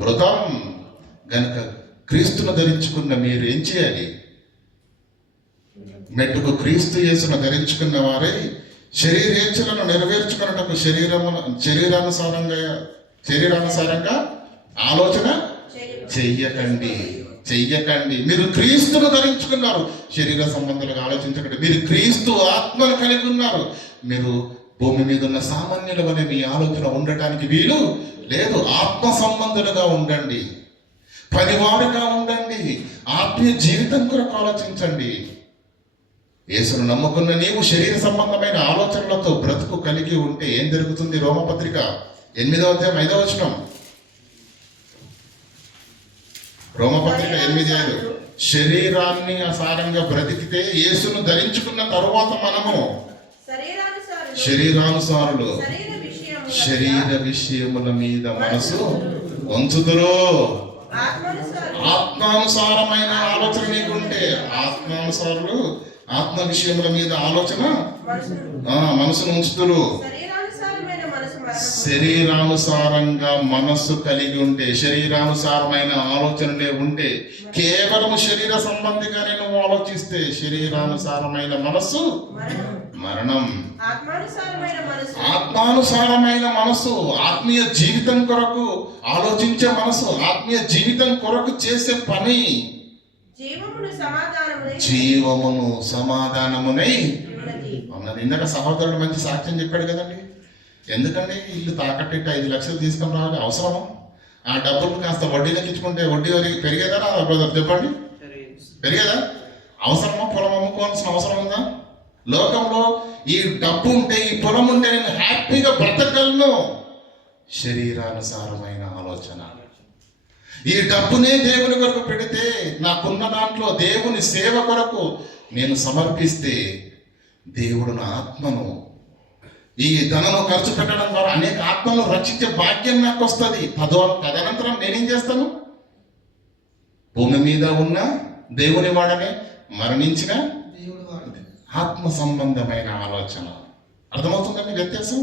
మృతం. గనుక క్రీస్తును ధరించుకున్న మీరు ఏం చేయాలి? మెట్టుకు క్రీస్తు యేసును ధరించుకున్న వారే శరీరేచ్ఛలను నెరవేర్చుకున్నటకు శరీరానుసారంగా ఆలోచన చెయ్యకండి. మీరు క్రీస్తును ధరించుకున్నారు, శరీర సంబంధాలుగా ఆలోచించకండి. మీరు క్రీస్తు ఆత్మను కలిగి ఉన్నారు. మీరు భూమి మీద ఉన్న సామాన్యుల వలె మీ ఆలోచన ఉండటానికి వీలు లేదు. ఆత్మ సంబంధులుగా ఉండండి, పనివారుగా ఉండండి, ఆత్మీయ జీవితం కొరకు ఆలోచించండి. యేసును నమ్ముకున్న నీవు శరీర సంబంధమైన ఆలోచనలతో బ్రతుకు కలిగి ఉంటే ఏం జరుగుతుంది? రోమపత్రిక 8వ అధ్యాయం 5వ వచనం. రోమపత్రిక 8:5. శరీరాన్ని ఆసారంగా బ్రతికితే యేసును ధరించుకున్న తరువాత మనము శరీరానుసారులు శరీర విషయముల మీద మనసు ఉంచుదురు. ఆత్మానుసారమైన ఆలోచన నీకుంటే, ఆత్మానుసారులు ఆత్మ విషయముల మీద ఆలోచన మనసును ఉంచుతురు. శరీరానుసారంగా మనస్సు కలిగి ఉంటే, శరీరానుసారమైన ఆలోచనలే ఉంటే, కేవలము శరీర సంబంధిగానే నువ్వు ఆలోచిస్తే శరీరానుసారమైన మనస్సు మరణం. ఆత్మానుసారమైన మనసు ఆత్మీయ జీవితం కొరకు ఆలోచించే మనసు, ఆత్మీయ జీవితం కొరకు చేసే పని జీవమును సమాధానమునై ఉన్నది. ఇందాక సహోదరుడు మంచి సాక్ష్యం చెప్పాడు కదండి. ఎందుకండి ఇల్లు తాకట్టేట 5 లక్షలు తీసుకొని రావాలి? అవసరమా? ఆ డబ్బులు కాస్త వడ్డీలకు ఇచ్చుకుంటే వడ్డీ పెరిగేదా రాదా బ్రదర్? చెప్పండి, పెరిగేదా? అవసరమా? పొలం అమ్ముకోవాల్సిన అవసరం ఉందా? లోకంలో ఈ డబ్బు ఉంటే, ఈ పొలం ఉంటే నేను హ్యాపీగా బ్రతకగలను. శరీరానుసారమైన ఆలోచన. ఈ డబ్బునే దేవుని కొరకు పెడితే, నాకున్న దాంట్లో దేవుని సేవ కొరకు నేను సమర్పిస్తే, దేవుడు నా ఆత్మను, ఈ ధనము ఖర్చు పెట్టడం ద్వారా అనేక ఆత్మలను రక్షించే భాగ్యం నాకు వస్తుంది. తదనంతరం నేనేం చేస్తాను? భూమి మీద ఉన్న దేవుని వాడనే, మరణించిన దేవుని వాడనే. ఆత్మ సంబంధమైన ఆలోచన. అర్థమవుతుందండి వ్యత్యాసం?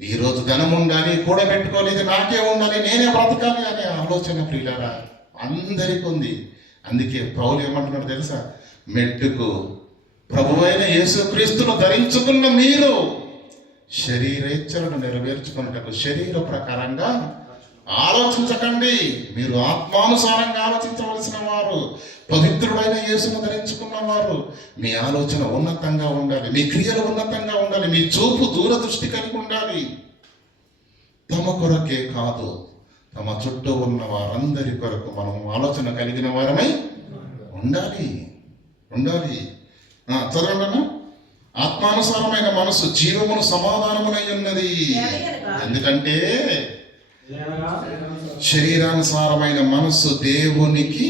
ఈరోజు ధనం ఉండాలి, కూడబెట్టుకోలేదు, నాకే ఉండాలి, నేనే బ్రతకాలి అనే ఆలోచన ప్రియులారా అందరికీ ఉంది. అందుకే పౌలు ఏమంటున్నాడు తెలుసా? మెట్టుకు ప్రభువైన యేసుక్రీస్తును ధరించుకున్న మీరు శరీరేచ్ఛలను నెరవేర్చుకున్నటకు శరీర ప్రకారంగా ఆలోచించకండి. మీరు ఆత్మానుసారంగా ఆలోచించవలసిన వారు, పవిత్రుడైన యేసును ధరించుకున్న వారు. మీ ఆలోచన ఉన్నతంగా ఉండాలి, మీ క్రియలు ఉన్నతంగా ఉండాలి, మీ చూపు దూరదృష్టి కలిగి ఉండాలి. తమ కొరకే కాదు, తమ చుట్టూ ఉన్న వారందరి కొరకు మనం ఆలోచన కలిగిన వారమై ఉండాలి. చదవండి. ఆత్మానుసారమైన మనసు జీవమును సమాధానమునై ఉన్నది. ఎందుకంటే శరీరానుసారమైన మనస్సు దేవునికి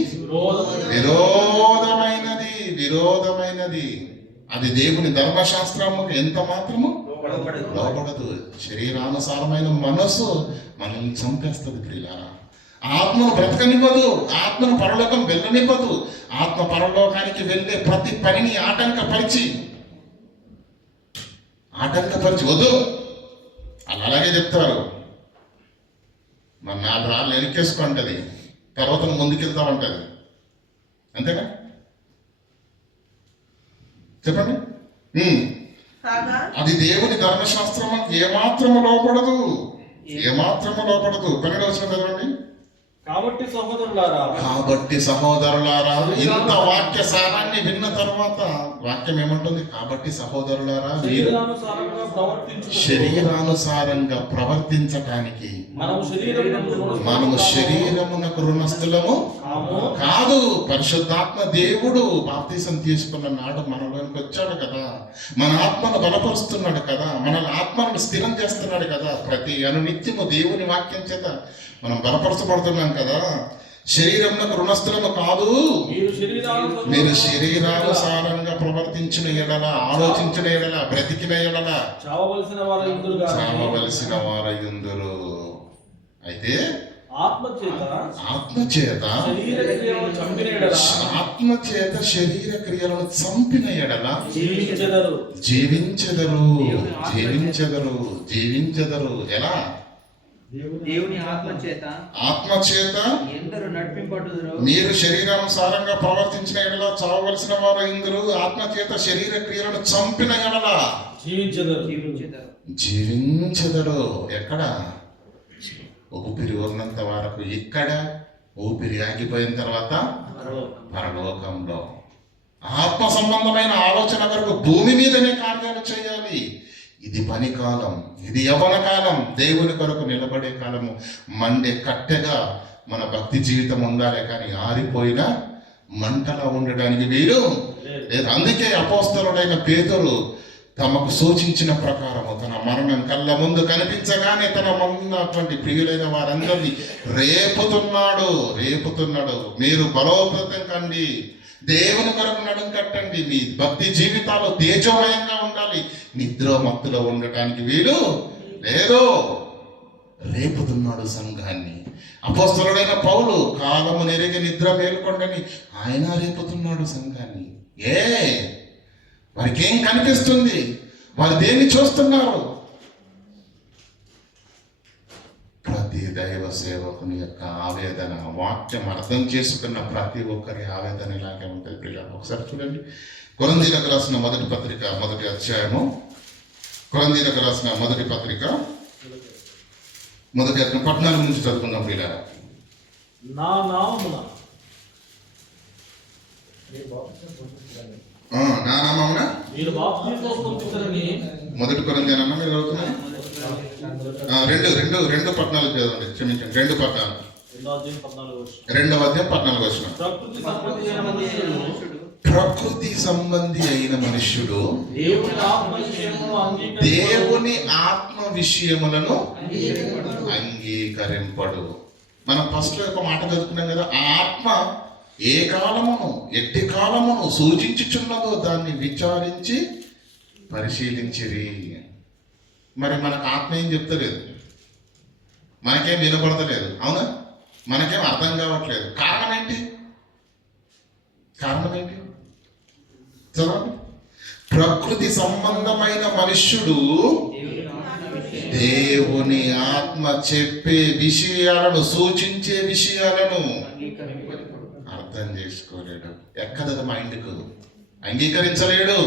విరోధమైనది. అది దేవుని ధర్మశాస్త్రముకు ఎంత మాత్రము లోబడదు. శరీరానుసారమైన మనస్సు మనల్ని చంపేస్తుంది ప్రియులారా. ఆత్మను బ్రతకనివ్వదు, ఆత్మను పరలోకం వెళ్ళనివ్వదు. ఆత్మ పరలోకానికి వెళ్ళే ప్రతి పనిని ఆటంకపరిచి వద్దు అలాగే చెప్తారు. మన 4 రాళ్ళు వెనక్కేసుకుంటుంది, తర్వాత ముందుకెళ్తామంటది. అంతేనా? చెప్పండి. అది దేవుని ధర్మశాస్త్రం ఏమాత్రము లోపడదు. 12వ వచనం చదవండి. కాబట్టి సహోదరులారా ఇంత వాక్య సారాన్ని విన్న తర్వాత వాక్యం ఏమంటుంది? కాబట్టి సహోదరులారా మీరు శరీరానుసారంగా ప్రవర్తించటానికి మనము శరీరమునకు రుణస్థులము కాదు. పరిశుద్ధాత్మ దేవుడు బాప్తిసం తీసుకున్న నాడు మనలోనికి వచ్చాడు కదా, మన ఆత్మను బలపరుస్తున్నాడు కదా, మన ఆత్మను స్థిరం చేస్తున్నాడు కదా. ప్రతి అనునిత్యము దేవుని వాక్యం చేత మనం బలపరచబడుతున్నాం కదా. శరీరమునకు రుణస్థులము కాదు, మీరు శరీరానుసారంగా ప్రవర్తించిన ఎడల, ఆలోచించిన ఎడల, బ్రతికిన ఎడల చావవలసిన వారయుందురు. అయితే ఆత్మచేత శరీర క్రియలను చంపిన ఎడల జీవించెదరు. ఎలా? దేవుని ఆత్మచేత ఎందరు నడిపింపబడుదురో మీరు శరీరానుసారంగా ప్రవర్తించిన ఎడల చావవలసిన వారు ఇందురు. ఆత్మచేత శరీర క్రియలను చంపిన ఎడల జీవించెదరు. ఎక్కడ? ఊపిరి ఉన్నంత వరకు ఇక్కడ, ఊపిరి ఆగిపోయిన తర్వాత పరలోకంలో. ఆత్మ సంబంధమైన ఆలోచన వరకు భూమి మీదనే కార్యాలు చేయాలి. ఇది పని కాలం, ఇది యవ్వన కాలం, దేవుని కొరకు నిలబడే కాలము. మండే కట్టెగా మన భక్తి జీవితం ఉండాలి, కానీ ఆరిపోయిన మంటలా ఉండడానికి వీలు లేదు. అందుకే అపోస్తలుడైన పేతురు తమకు సూచించిన ప్రకారము తన మరణం కళ్ళ ముందు కనిపించగానే తన ఉన్నటువంటి ప్రియులైన వారందరినీ రేపుతున్నాడు. మీరు బలోపేతం కండి, దేవుని కొరకు నడుం కట్టండి, మీ భక్తి జీవితాలు తేజోమయంగా ఉండాలి, నిద్రమత్తులో ఉండటానికి వీలు లేదు. రేపుతున్నాడు సంఘాన్ని. అపోస్తలుడైన పౌలు కాలము నెరిగి నిద్ర మేల్కొండని ఆయన రేపుతున్నాడు సంఘాన్ని. వారికి ఏం కనిపిస్తుంది? వారు దేన్ని చూస్తున్నారు? ప్రతి దైవ సేవకుని యొక్క ఆవేదన, వాక్యం అర్థం చేసుకున్న ప్రతి ఒక్కరి ఆవేదన ఇలాగే ఉంటుంది పిల్లలు. ఒకసారి చూడండి, కొరింథీయులకు రాసిన మొదటి పత్రిక 1వ అధ్యాయము. కొరింథీయులకు రాసిన మొదటి పత్రిక 1వ అధ్యాయం 14 నుంచి చదువుకున్నాం పిల్లలు. నా నామమున మీరు బాప్తిసం పొందుతారని 1 కొరింథీయులన్న మీరు చదువుతున్నారు. 2:14 చదవండి, క్షమించండి. 2:14 2వ అధ్యాయం 14 వచనం. ప్రకృతి సంబంధి అయిన మనుష్యుడు దేవుని ఆత్మ విషయములను అంగీకరింపడు. మనం ఫస్ట్ లో ఒక మాట చదువుకున్నాం కదా, ఆ ఆత్మ ఏ కాలమును ఎట్టి కాలమును సూచించుచున్నదో దాన్ని విచారించి పరిశీలించిరి. మరి మనకు ఆత్మ ఏం చెప్తలేదు, మనకేం వినపడతలేదు, అవునా? మనకేం అర్థం కావట్లేదు. కారణం ఏంటి? చదవండి. ప్రకృతి సంబంధమైన మనుష్యుడు దేవుని ఆత్మ చెప్పే విషయాలను, సూచించే విషయాలను అర్థం చేసుకోలేడు. ఎక్కదది మైండ్కు, అంగీకరించలేడు.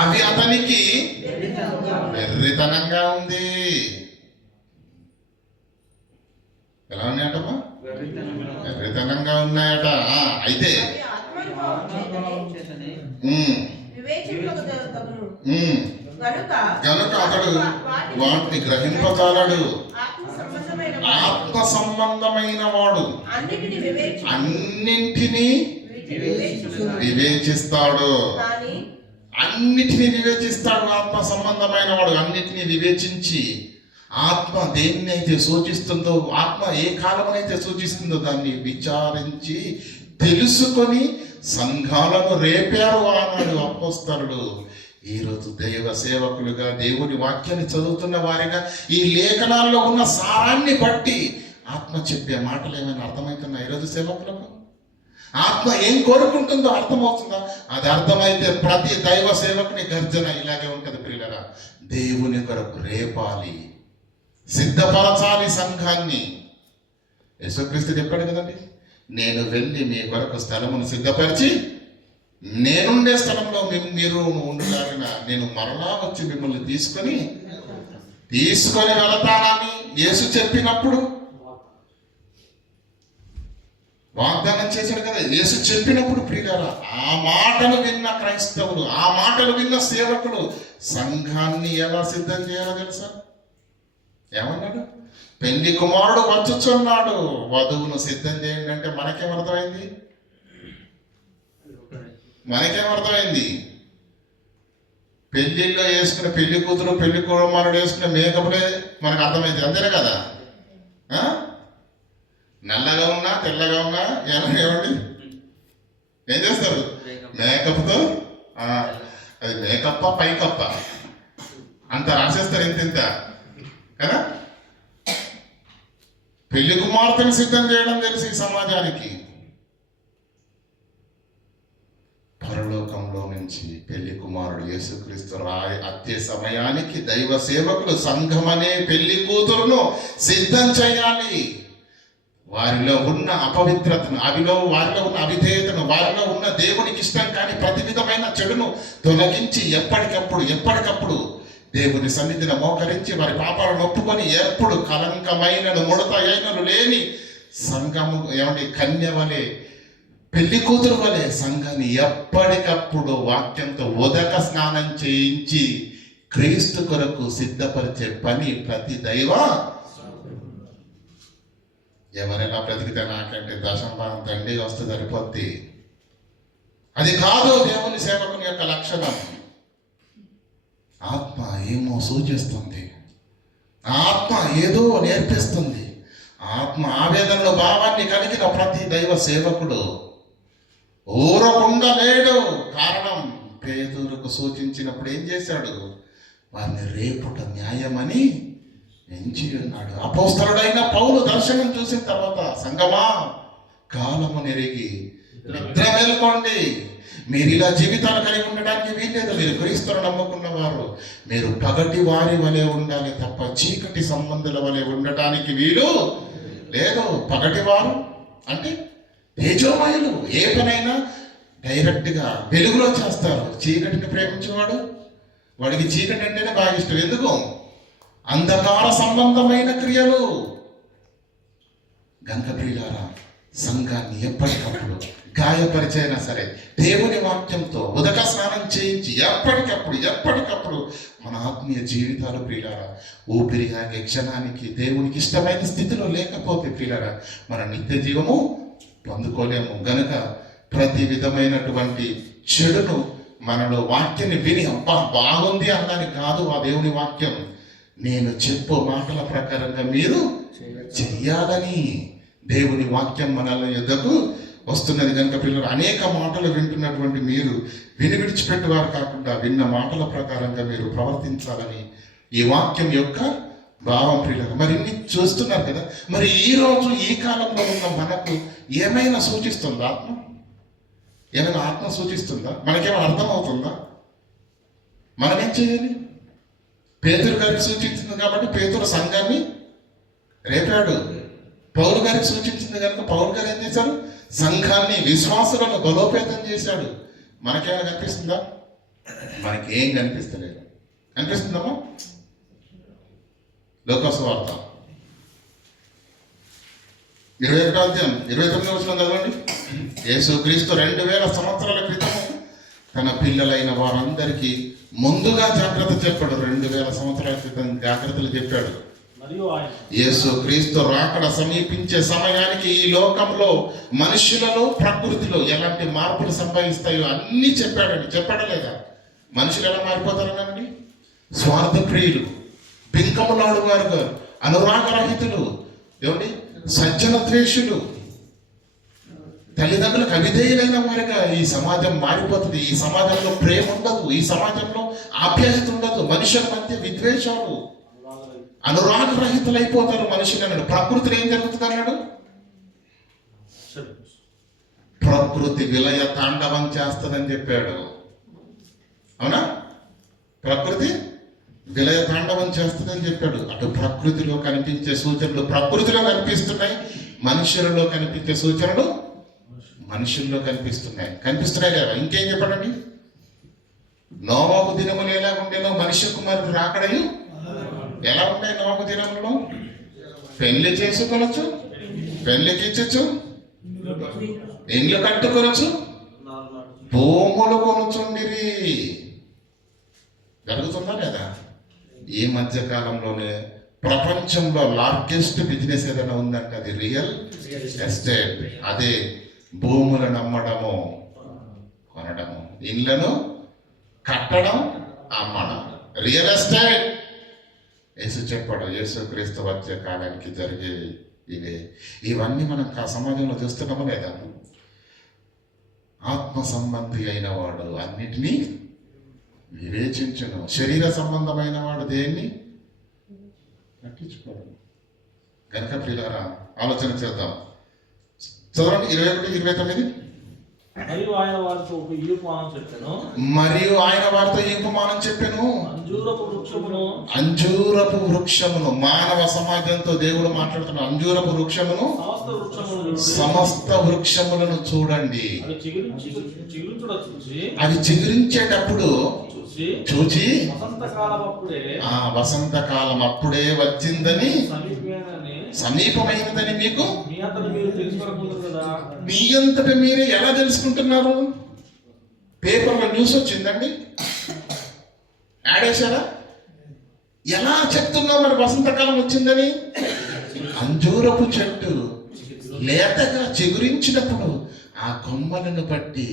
అవి అతనికి వెర్రితనంగా ఉంది. ఎలా ఉన్నాయటమ్మా? వెర్రితనంగా ఉన్నాయట. అయితే కనుక అతడు వాటిని గ్రహింపజాలడు. ఆత్మ సంబంధమైన వాడు అన్నింటినీ వివేచిస్తాడు. ఆత్మ సంబంధమైన వాడు అన్నిటినీ వివేచించి, ఆత్మ దేన్నైతే సూచిస్తుందో, ఆత్మ ఏ కాలమైతే సూచిస్తుందో దాన్ని విచారించి తెలుసుకొని సంఘాలను రేపారు ఆనాడు అపోస్తలుడు. ఈరోజు దైవ సేవకులుగా, దేవుని వాక్యాన్ని చదువుతున్న వారిగా ఈ లేఖనాల్లో ఉన్న సారాన్ని బట్టి ఆత్మ చెప్పే మాటలు ఏమైనా అర్థమవుతున్నాయి? ఈరోజు సేవకులకు ఆత్మ ఏం కోరుకుంటుందో అర్థమవుతుందా? అది అర్థమైతే ప్రతి దైవ సేవకుని గర్జన ఇలాగే ఉంటుంది ప్రియులరా. దేవుని కొరకు రేపాలి, సిద్ధపరచాలి సంఘాన్ని. యేసుక్రీస్తు చెప్పాడు కదండి, నేను వెళ్ళి మీ కొరకు స్థలమును సిద్ధపరిచి నేనుండే స్థలంలో మీరు ఉండలాగిన నేను మరలా వచ్చి మిమ్మల్ని తీసుకొని వెళతానని యేసు చెప్పినప్పుడు వాగ్దానం చేశాడు కదా, యేసు చెప్పినప్పుడు ప్రియులారా ఆ మాటలు విన్న క్రైస్తవులు, ఆ మాటలు విన్న సేవకులు సంఘాన్ని ఎలా సిద్ధం చేయాలో తెలుసా? ఏమన్నాడు? పెళ్లి కుమారుడు వచ్చుచున్నాడు, వధువును సిద్ధం చేయండి అంటే మనకేమర్థమైంది? పెళ్లిల్లో వేసుకున్న పెళ్లి కూతురు పెళ్లి కుమారుడు వేసుకున్న మేకప్లే మనకు అర్థమైంది, అంతేనే కదా? నల్లగా ఉన్నా తెల్లగా ఉన్నా ఏమండి ఏం చేస్తారు? మేకప్తో అది మేకప్ప పైకప్ప అంత రాసేస్తారు, ఇంత కదా. పెళ్లి కుమార్తెను సిద్ధం చేయడం తెలిసి ఈ సమాజానికి, పరలోకంలో నుంచి పెళ్లి కుమారుడు యేసుక్రీస్తు అత్య సమయానికి దైవ సేవకులు సంఘం అనే పెళ్లి కూతురును సిద్ధం చేయాలి. వారిలో ఉన్న అపవిత్రతను, వారిలో ఉన్న అవిధేయతను, వారిలో ఉన్న దేవునికి ఇష్టం కానీ ప్రతి విధమైన చెడును తొలగించి ఎప్పటికప్పుడు దేవుని సన్నిధిని మోకరించి వారి పాపాలను ఒప్పుకొని ఎప్పుడు కలంకమైనను ముడతయైనను లేని సంఘము కన్య వలె పెళ్లి కూతురు వలె సంఘాన్ని ఎప్పటికప్పుడు వాక్యంతో ఉదక స్నానం చేయించి క్రీస్తు కొరకు సిద్ధపరిచే పని ప్రతి దైవ. ఎవరెలా బ్రతికితే నాకంటే దశంభాగం దండిగా వస్తే సరిపోద్ది. అది కాదు దేవుని సేవకుని యొక్క లక్షణం. ఆత్మ ఏమో సూచిస్తుంది, ఆత్మ ఏదో నేర్పిస్తుంది. ఆత్మ ఆవేదనలో భావాన్ని కలిగిన ప్రతి దైవ సేవకుడు ఊరకుండా లేడు. కారణం, పేతురుకు సూచించినప్పుడు ఏం చేశాడు? వారిని రేపుట న్యాయమని ఎంచి ఉన్నాడు. అపోస్తలుడైన పౌలు దర్శనం చూసిన తర్వాత, సంగమా కాలము నెరిగి నిద్ర మేల్కోండి, మీరు ఇలా జీవితాలు కలిగి ఉండడానికి వీల్లేదు. మీరు క్రీస్తును నమ్ముకున్నవారు, మీరు పగటి వారి వలె ఉండాలి తప్ప చీకటి సంబంధుల వలె ఉండటానికి వీలు లేదు. పగటి వారు అంటే తేజోమయులు, ఏ పనైనా డైరెక్ట్గా వెలుగులో చేస్తారు. చీకటిని ప్రేమించేవాడు, వాడికి చీకటి అంటేనే బాగా ఇష్టం. ఎందుకు? అంధకార సంబంధమైన క్రియలు. గంగ ప్రియులారా, సంఘాన్ని ఎప్పటికప్పుడు గాయపరిచైనా సరే దేవుని వాక్యంతో ఉదక స్నానం చేయించి ఎప్పటికప్పుడు మన ఆత్మీయ జీవితాలు ప్రియులారా ఊపిరి ఆగే క్షణానికి దేవునికి ఇష్టమైన స్థితిలో లేకపోతే ప్రియులారా మన నిత్య జీవము పొందుకోలేము. గనుక ప్రతి విధమైనటువంటి చెడును మనలో వాక్యాన్ని విని అబ్బా బాగుంది అనడానికి కాదు ఆ దేవుని వాక్యం. నేను చెప్పు మాటల ప్రకారంగా మీరు చెయ్యాలని దేవుని వాక్యం మనల్ని ఎద్దకు వస్తున్నది. కనుక పిల్లలు అనేక మాటలు వింటున్నటువంటి మీరు విడిచిపెట్టేవారు కాకుండా విన్న మాటల ప్రకారంగా మీరు ప్రవర్తించాలని ఈ వాక్యం యొక్క భావం ప్రియులకు. మరి ఇన్ని చూస్తున్నారు కదా, మరి ఈరోజు ఈ కాలంలో ఉన్న మనకు ఏమైనా సూచిస్తుందా? ఆత్మ సూచిస్తుందా? మనకేమైనా అర్థమవుతుందా? మనం ఏం చేయాలి? పేతురు గారికి సూచించింది కాబట్టి పేతురు సంఘాన్ని రేపాడు. పౌలు గారికి సూచించింది కనుక పౌలు గారు ఏం చేశారు? సంఘాన్ని, విశ్వాసులను బలోపేతం చేశాడు. మనకేమైనా కనిపిస్తుందా? మనకేం కనిపిస్తలేదు. కనిపిస్తుందమ్మా? లోకసువార్త 21వ అధ్యాయం 29వ వచనం చదవండి. యేసుక్రీస్తు 2000 సంవత్సరాల క్రితం తన పిల్లలైన వారందరికీ ముందుగా జాగ్రత్త చెప్పాడు. 2000 సంవత్సరాల క్రితం జాగ్రత్తలు చెప్పాడు. యేసుక్రీస్తు రాకడ సమీపించే సమయానికి ఈ లోకంలో మనుషులలో, ప్రకృతిలో ఎలాంటి మార్పులు సంభవిస్తాయో అన్నీ చెప్పాడండి. చెప్పాడా లేదా? మనుషులు ఎలా మారిపోతారనండి? స్వార్థ ప్రియులు, పింకములాడు వారు, అనురాగరహితులు, ఏమండి సజ్జన ద్వేషులు, తల్లిదండ్రులకు అవిధేయులైన వారిగా ఈ సమాజం మారిపోతుంది. ఈ సమాజంలో ప్రేమ ఉండదు, ఈ సమాజంలో ఆప్యాయత ఉండదు, మనుషుల మధ్య విద్వేషాలు, అనురాగరహితులైపోతారు మనుషులు అన్నాడు. ప్రకృతిలో ఏం జరుగుతుంది అన్నాడు? ప్రకృతి విలయ తాండవం చేస్తుందని చెప్పాడు. అవునా? ప్రకృతి విలయ తాండవం చేస్తుందని చెప్పాడు. అటు ప్రకృతిలో కనిపించే సూచనలు ప్రకృతిలో కనిపిస్తున్నాయి, మనుషులలో కనిపించే సూచనలు మనుషుల్లో కనిపిస్తున్నాయి కదా. ఇంకేం చెప్పండి? నోవాహు దినములు ఎలా ఉండేనో మనుష్య కుమారుడు రాకడయు ఎలా ఉన్నాయి. నోవాహు దినములలో పెళ్లి చేసుకొనొచ్చు, పెళ్లికి ఇచ్చచ్చు, ఇండ్లు కట్టుకొనొచ్చు, భూములు కొనుచుండిరి. జరుగుతుందా లేదా? ఈ మధ్య కాలంలోనే ప్రపంచంలో లార్జెస్ట్ బిజినెస్ ఏదైనా ఉందంటే అది రియల్ ఎస్టేట్. అదే భూములను అమ్మడము, కొనడము, ఇండ్లను కట్టడం, అమ్మడం, రియల్ ఎస్టేట్. యేసు చెప్పాడు, యేసు క్రీస్తు వచ్చే కాలానికి జరిగే ఇవే. ఇవన్నీ మనం సమాజంలో చూస్తున్నామా లేదా? ఆత్మ సంబంధి అయిన వాడు అన్నిటినీ వివేచించును, శరీర సంబంధమైన వాడు దేన్ని పట్టించుకోడు. కనుక ప్రియులారా, ఆలోచన చేద్దాం. చదవండి 21-29. మరియు ఆయన వారితో ఒక ఈ ఉపమానం చెప్పాను. మరియు ఆయన వారితో ఈ ఉపమానం చెప్పాను. అంజూరపు వృక్షమును, మానవ సమాజంతో దేవుడు మాట్లాడుతున్న అంజూరపు వృక్షమును, సమస్త వృక్షములను చూడండి. అవి చిగురించేటప్పుడు చూచి వసంతకాలం అప్పుడే వచ్చిందని, సమీపమైనదని మీకు మీ అంతట మీరే ఎలా తెలుసుకుంటున్నారు? పేపర్లో న్యూస్ వచ్చిందండి, యాడ్ వేశారా? ఎలా చెప్తున్నావు మరి వసంతకాలం వచ్చిందని? అంజూరపు చెట్టు లేతగా చిగురించినప్పుడు ఆ కొమ్మలను బట్టి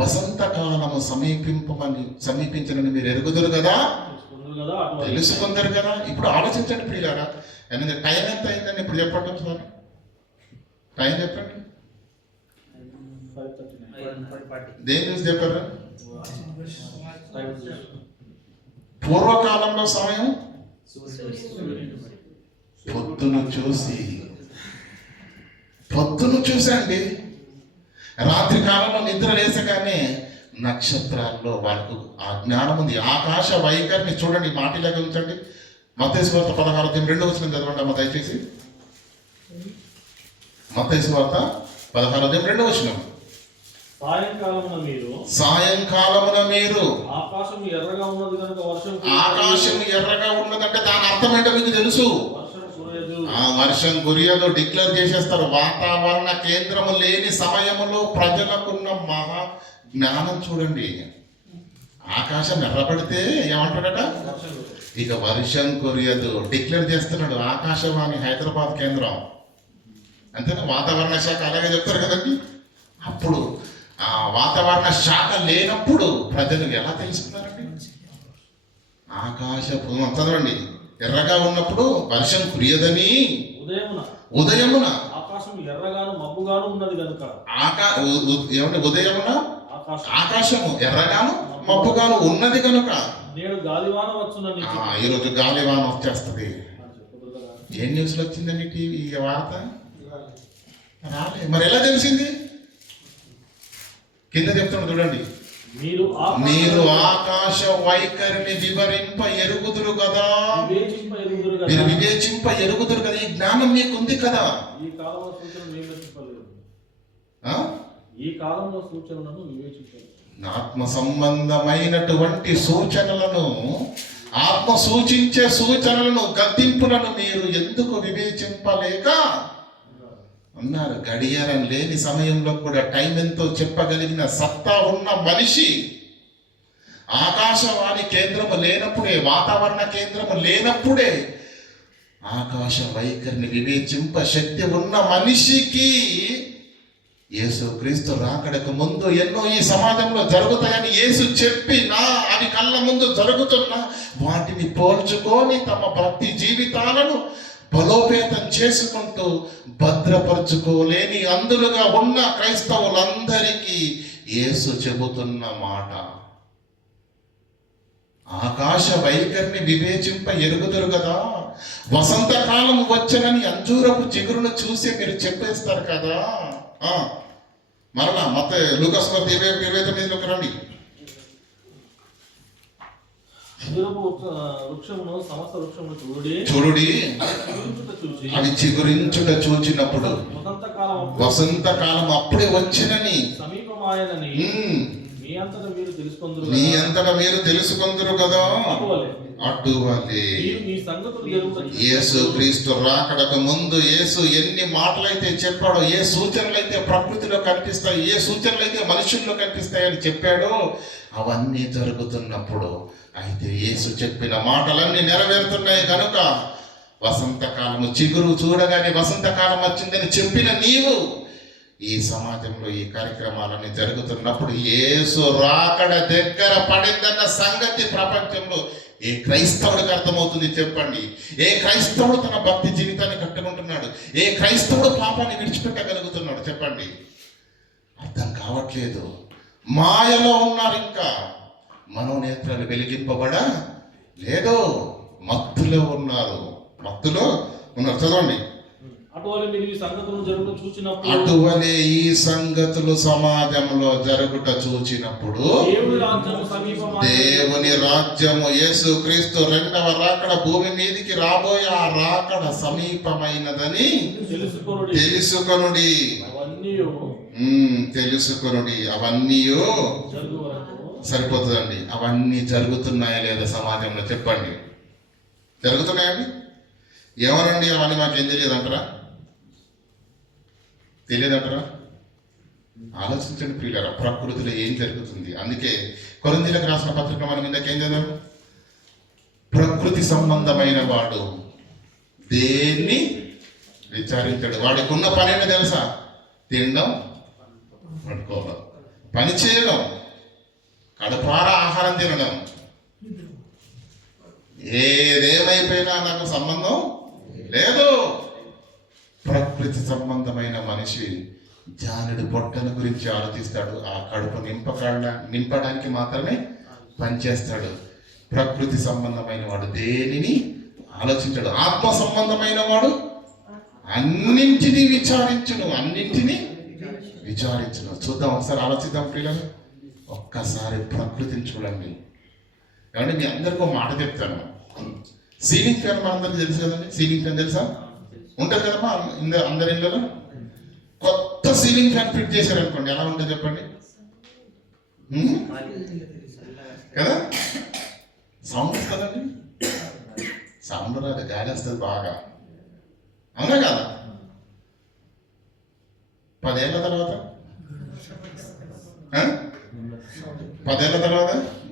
వసంతకాలము సమీపించనని మీరు ఎరుగుదురు కదా, తెలుసుకుందరు కదా. ఇప్పుడు ఆలోచించండి ప్రియులారా, ఎందుకంటే టైం ఎంత అయిందని ఇప్పుడు చెప్పండి సార్. టైం చెప్పండి. దేని చూసి చెప్పారు? పూర్వకాలంలో సమయం పొద్దును చూసండి. రాత్రి కాలంలో నిద్ర లేసగానే నక్షత్రాల్లో వాళ్ళకు ఆ జ్ఞానం ఉంది. ఆకాశ వైఖరిని చూడండి, మాటిలాగా ఉంచండి. మత్తయి సువార్త 16:2 చదవండి అమ్మ దయచేసి. మత్తయి సువార్త 16:2. సాయంకాలమున మీరు ఆకాశం ఎర్రగా ఉన్నది కనుక ఆకాశం ఎర్రగా ఉన్నదంటే దాని అర్థం ఏంటో మీకు తెలుసు. వర్షం కురియదు డిక్లేర్ చేసేస్తారు. వాతావరణ కేంద్రము లేని సమయములో ప్రజలకున్న మహా జ్ఞానం చూడండి. ఆకాశం ఎర్రబడితే ఏమంటాడట? ఇక వర్షం కురియదు డిక్లేర్ చేస్తున్నాడు. ఆకాశవాణి హైదరాబాద్ కేంద్రం అంతేనా? వాతావరణ శాఖ అలాగే చెప్తారు కదండి. అప్పుడు ఆ వాతావరణ శాఖ లేనప్పుడు ప్రజలు ఎలా తెలుసుకున్నారండి? ఆకాశపు చదవండి, ఎర్రగా ఉన్నప్పుడు వర్షం కురియదని ఉదయమున ఆకాశం ఎర్రగాను మబ్బుగాను ఉన్నది కనుక. ఏమంటే ఉదయమున ఆకాశము ఎర్రగాను మబ్బుగాను ఉన్నది కనుక నేడు గాలివాన వచ్చునని. ఈరోజు గాలివాన వచ్చేస్తుంది. ఏ న్యూస్ లో వచ్చిందండి టీవీ ఈ వార్త? రాలే. మరి ఎలా తెలిసింది? కింద చెప్తున్నాడు చూడండి, మీరు ఆకాశ వైఖరిని వివరింప ఎరుగుదురు కదా, మీరు వివేచింప ఎరుగుదురు కదా. ఈ జ్ఞానం మీకు ఉంది కదా. ఈ కాలంలో సూచనలను వివేచించాలి. ఆత్మ సంబంధమైనటువంటి సూచనలను, ఆత్మ సూచించే సూచనలను, గద్దింపులను మీరు ఎందుకు వివేచింపలేక అన్నారు? గడియారం లేని సమయంలో కూడా టైం ఎంతో చెప్పగలిగిన సత్తా ఉన్న మనిషి, ఆకాశవాణి కేంద్రము లేనప్పుడే, వాతావరణ కేంద్రము లేనప్పుడే ఆకాశ వైఖరిని వివేచింప శక్తి ఉన్న మనిషికి యేసు క్రీస్తు రాకడకు ముందు ఎన్నో ఈ సమాజంలో జరుగుతాయని యేసు చెప్పినా అవి కళ్ళ ముందు జరుగుతున్నా వాటిని పోల్చుకొని తమ భక్తి జీవితాలను బలోపేతం చేసుకుంటూ భద్రపరుచుకోలేని అందులుగా ఉన్న క్రైస్తవులందరికీ యేసు చెబుతున్న మాట, ఆకాశ వైఖరిని వివేచింప ఎరుగుదురు కదా. వసంతకాలం వచ్చనని అంజూరపు చిగురును చూసి మీరు చెప్పేస్తారు కదా. మరలా మత్తయి లూకాసు వార్త 20:29 రండి. చూడుడి, అవి చిగురించుట చూచినప్పుడు వసంతకాలం అప్పుడే వచ్చినని నీ అంతటా మీరు తెలుసుకుందరు కదా. అటువలే ఈ సంగతులు జరుగుట యేసు క్రీస్తు రాకడకు ముందు యేసు ఎన్ని మాటలైతే చెప్పాడో, ఏ సూచనలు అయితే ప్రకృతిలో కనిపిస్తాయి, ఏ సూచనలు అయితే మనుషుల్లో కనిపిస్తాయని చెప్పాడో అవన్నీ జరుగుతున్నప్పుడు అయితే యేసు చెప్పిన మాటలన్నీ నెరవేరుతున్నాయి కనుక వసంతకాలము చిగురు చూడగానే వసంతకాలం వచ్చిందని చెప్పిన నీవు ఈ సమాజంలో ఈ కార్యక్రమాలన్నీ జరుగుతున్నప్పుడు యేసు రాకడ దగ్గర పడిందన్న సంగతి ప్రపంచంలో ఏ క్రైస్తవుడికి అర్థమవుతుంది చెప్పండి? ఏ క్రైస్తవుడు తన భక్తి జీవితాన్ని కట్టుకుంటున్నాడు? ఏ క్రైస్తవుడు పాపాన్ని విడిచిపెట్టగలుగుతున్నాడు చెప్పండి? అర్థం కావట్లేదు. మాయలో ఉన్నారు, ఇంకా మనోనేత్రాలు వెలిగింపబడ లేదు, మత్తులో ఉన్నారు. చదవండి. అటువలే మీరు ఈ సంగతులు జరుగుట చూచినప్పుడు అటువలే ఈ సంగతులు సమాజంలో జరుగుట చూచినప్పుడు దేవుని రాజ్యము యేసు క్రీస్తు రెండవ రాకడ భూమి మీదికి రాబోయే ఆ రాకడ సమీపమైనదని తెలుసుకొనుడి. తెలుసుకొనుడి. అవన్నీ సరిపోతుందండి. అవన్నీ జరుగుతున్నాయా లేదా సమాజంలో చెప్పండి? జరుగుతున్నాయండి? ఏమనండి అవన్నీ మాకేం తెలియదంటారా? తెలియదంటారా? ఆలోచించండి ప్రియులారా, ప్రకృతిలో ఏం జరుగుతుంది. అందుకే కొరింథీయులకు రాసిన పత్రిక మనం ఇందాకేం చదివాం? ప్రకృతి సంబంధమైన వాడు దేన్ని విచారించాడు. వాడికి ఉన్న పని ఏంటో తెలుసా? తినడం, పడుకోవడం, పని చేయడం, కడుపారా ఆహారం తినడం. ఏదేమైపోయినా నాకు సంబంధం లేదు. ప్రకృతి సంబంధమైన మనిషి జానుడి పొట్టల గురించి ఆలోచిస్తాడు. ఆ కడుపు నింపడానికి మాత్రమే పనిచేస్తాడు. ప్రకృతి సంబంధమైన వాడు దేనిని ఆలోచించాడు. ఆత్మ సంబంధమైన వాడు అన్నింటినీ విచారించును. చూద్దాం, ఒకసారి ఆలోచిద్దాం పిల్లలు. ఒక్కసారి ప్రకృతిని చూడండి. కాబట్టి మీ అందరికీ మాట చెప్తాను. సీలింగ్ ఫ్యాన్ మనందరికీ తెలుసు కదండి. సీలింగ్ ఫ్యాన్ తెలుసా? ఉంటుంది కదమ్మా అందరి ఇళ్ళలో. కొత్త సీలింగ్ ఫ్యాన్ ఫిట్ చేశారు అనుకోండి, ఎలా ఉంటుంది చెప్పండి? కదా, సౌండ్ వస్తుందండి. సౌండ్ రాదు, గాలి వస్తుంది బాగా. అవునా కదా? 10 ఏళ్ళ తర్వాత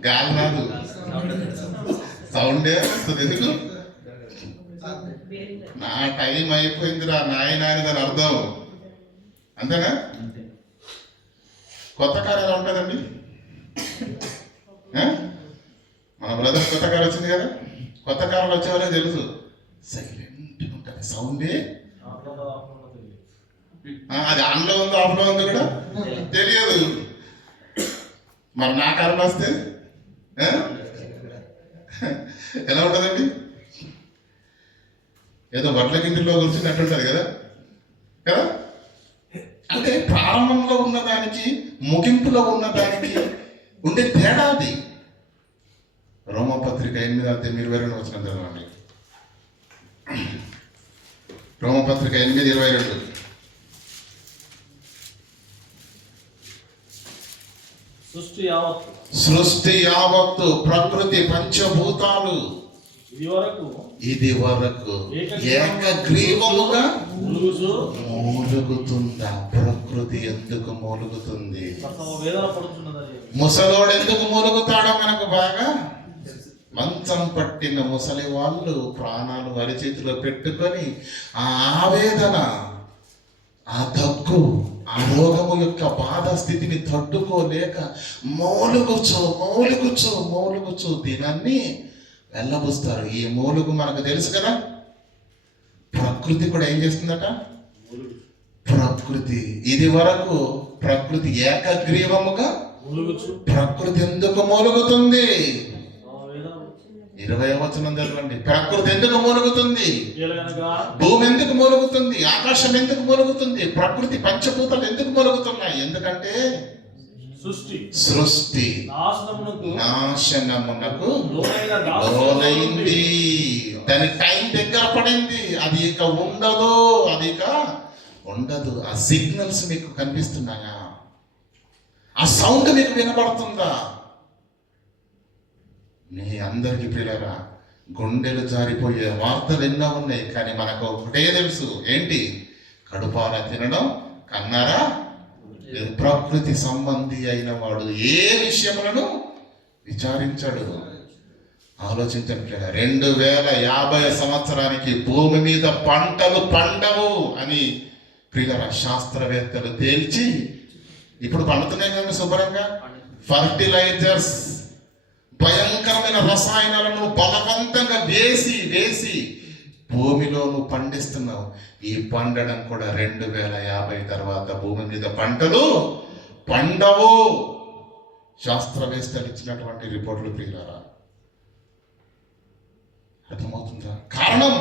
గాలి రాదు, సౌండే వస్తుంది. ఎందుకు? నా టైం అయిపోయిందిరా నాయన అని దాని అర్థం. అంతేనా? కొత్త కారు ఎలా ఉంటుందండి? మన బ్రదర్ కొత్త కారు వచ్చింది కదా. కొత్త కారులు వచ్చేవాళ్ళకి తెలుసు, సైలెంట్ ఉంటుంది, సౌండే. అది ఆన్లో ఉందో ఆఫ్లో ఉందో కూడా తెలియదు. మరి నా కారులో వస్తే ఎలా ఉంటుందండి? ఏదో వడ్ల గిండిలో కూర్చున్నట్టు ఉంటుంది కదా. కదా, అంటే ప్రారంభంలో ఉన్నదానికి ముగింపులో ఉన్నదానికి ఉండే తేడా అది. రోమపత్రిక 8:22 వచ్చిన చదవండి. రోమపత్రిక 8:22. సృష్టి యావత్తు, ప్రకృతి, పంచభూతాలు ఇది వరకు ఏకగ్రీవముగా మూలుగుతుందా? ప్రకృతి ఎందుకు మూలుగుతుంది? ముసలోడు ఎందుకు మూలుగుతాడో మనకు బాగా మంచం పట్టిన ముసలి వాళ్ళు ప్రాణాలు అరిచేతిలో పెట్టుకొని ఆ ఆవేదన, ఆ దగ్గు, ఆ రోగము యొక్క బాధ స్థితిని తట్టుకోలేక మూలుగుచు దినాన్ని వెళ్ళబుస్తారు. ఈ మూలుగు మనకు తెలుసు కదా. ప్రకృతి కూడా ఏం చేస్తుందట? ప్రకృతి ఇది వరకు ప్రకృతి ఏకగ్రీవముగా ప్రకృతి ఎందుకు మూలుగుతుంది? 20వ వచనం చదవండి. ప్రకృతి ఎందుకు మూలుగుతుంది? భూమి ఎందుకు మూలుగుతుంది? ఆకాశం ఎందుకు మూలుగుతుంది? ప్రకృతి పంచభూతాలు ఎందుకు మూలుగుతున్నాయి? ఎందుకంటే సృష్టి నాశనమునకు లోనైంది. దాని టైం దగ్గర పడింది. అది ఇక ఉండదు. ఆ సిగ్నల్స్ మీకు కనిపిస్తున్నాయా? ఆ సౌండ్ మీకు వినబడుతుందా? మీ అందరికి పిల్లరా, గుండెలు జారిపోయే వార్తలు ఎన్నో ఉన్నాయి. కానీ మనకు ఒకటే తెలుసు, ఏంటి? కడుపార తినడం కన్నారా ప్రకృతి సంబంధి అయిన వాడు ఏ విషయములను విచారించాడు. ఆలోచించండి, 2050 సంవత్సరానికి భూమి మీద పంటలు పండవు అని ప్రియుల శాస్త్రవేత్తలు తేల్చి ఇప్పుడు పండుతున్నాయి కదా శుభ్రంగా. ఫర్టిలైజర్స్, భయంకరమైన రసాయనాలను బలవంతంగా వేసి భూమిలో నువ్వు పండిస్తున్నావు. ఈ పండడం కూడా 2050 తర్వాత భూమి మీద పంటలు పండవు. శాస్త్రవేత్తలు ఇచ్చినటువంటి రిపోర్టులు ప్రియులారా, అర్థమవుతుందా? కారణం,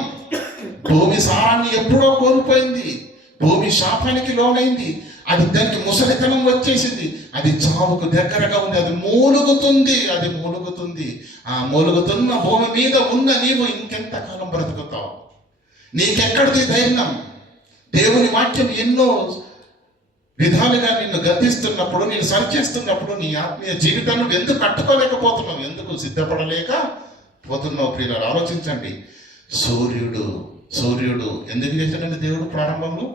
భూమి సారాన్ని ఎప్పుడో కోల్పోయింది. భూమి శాపానికి లోనైంది. అది దానికి ముసలితనం వచ్చేసింది. అది చావుకు దగ్గరగా ఉంది. అది మూలుగుతుంది. ఆ మూలుగుతున్న భూమి మీద ఉన్న నీవు ఇంకెంతకాలం బ్రతుకుతావు? నీకెక్కడిది ధైర్యం? దేవుని వాక్యం ఎన్నో విధాలుగా నిన్ను గద్దిస్తున్నప్పుడు, నేను సరిచేస్తున్నప్పుడు నీ ఆత్మీయ జీవితాన్ని నువ్వు ఎందుకు కట్టుకోలేకపోతున్నావు? ఎందుకు సిద్ధపడలేకపోతున్నావు? ప్రియులారా, ఆలోచించండి. సూర్యుడు ఎందుకు చేశాడండి దేవుడు? ప్రారంభంలో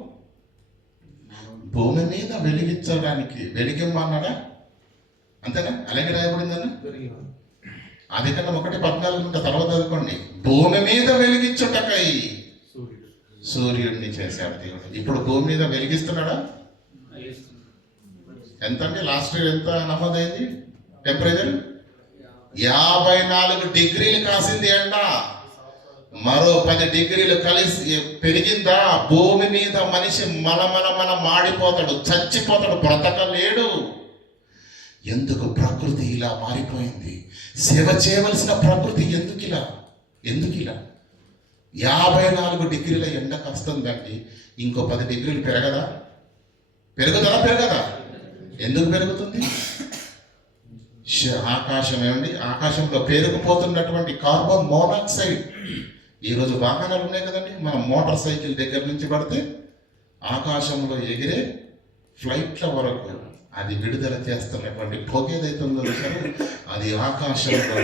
భూమి మీద వెలిగించడానికి, వెలిగిమ్మన్నాడా? అంతేనా? అలాగే రాయబడిందన్న ఆదికాండం 1:14 తర్వాత చదువుకోండి. భూమి మీద వెలిగించుటకై సూర్యుడిని చేశాడు దేవుడు. ఇప్పుడు భూమి మీద వెలిగిస్తున్నాడా? ఎంత అండి? లాస్ట్ ఇయర్ ఎంత నమోదైంది టెంపరేచర్? 54 డిగ్రీలు కాసింది అంట. మరో 10 డిగ్రీలు కలిసి పెరిగిందా భూమి మీద మనిషి మన మాడిపోతాడు, చచ్చిపోతాడు, బ్రతకలేడు. ఎందుకు ప్రకృతి ఇలా మారిపోయింది? సేవ చేయవలసిన ప్రకృతి ఎందుకు ఇలా 54 డిగ్రీల ఎండ కాస్తుందండి. ఇంకో 10 డిగ్రీలు పెరగదా? ఎందుకు పెరుగుతుంది? ఆకాశంలో పేరుకుపోతున్నటువంటి కార్బన్ మోనాక్సైడ్. ఈరోజు వాహనాలు ఉన్నాయి కదండి, మన మోటార్ సైకిల్ దగ్గర నుంచి పడితే ఆకాశంలో ఎగిరే ఫ్లైట్ల వరకు అది విడుదల చేస్తున్నటువంటి పొగ ఏదైతుందో అది ఆకాశంలో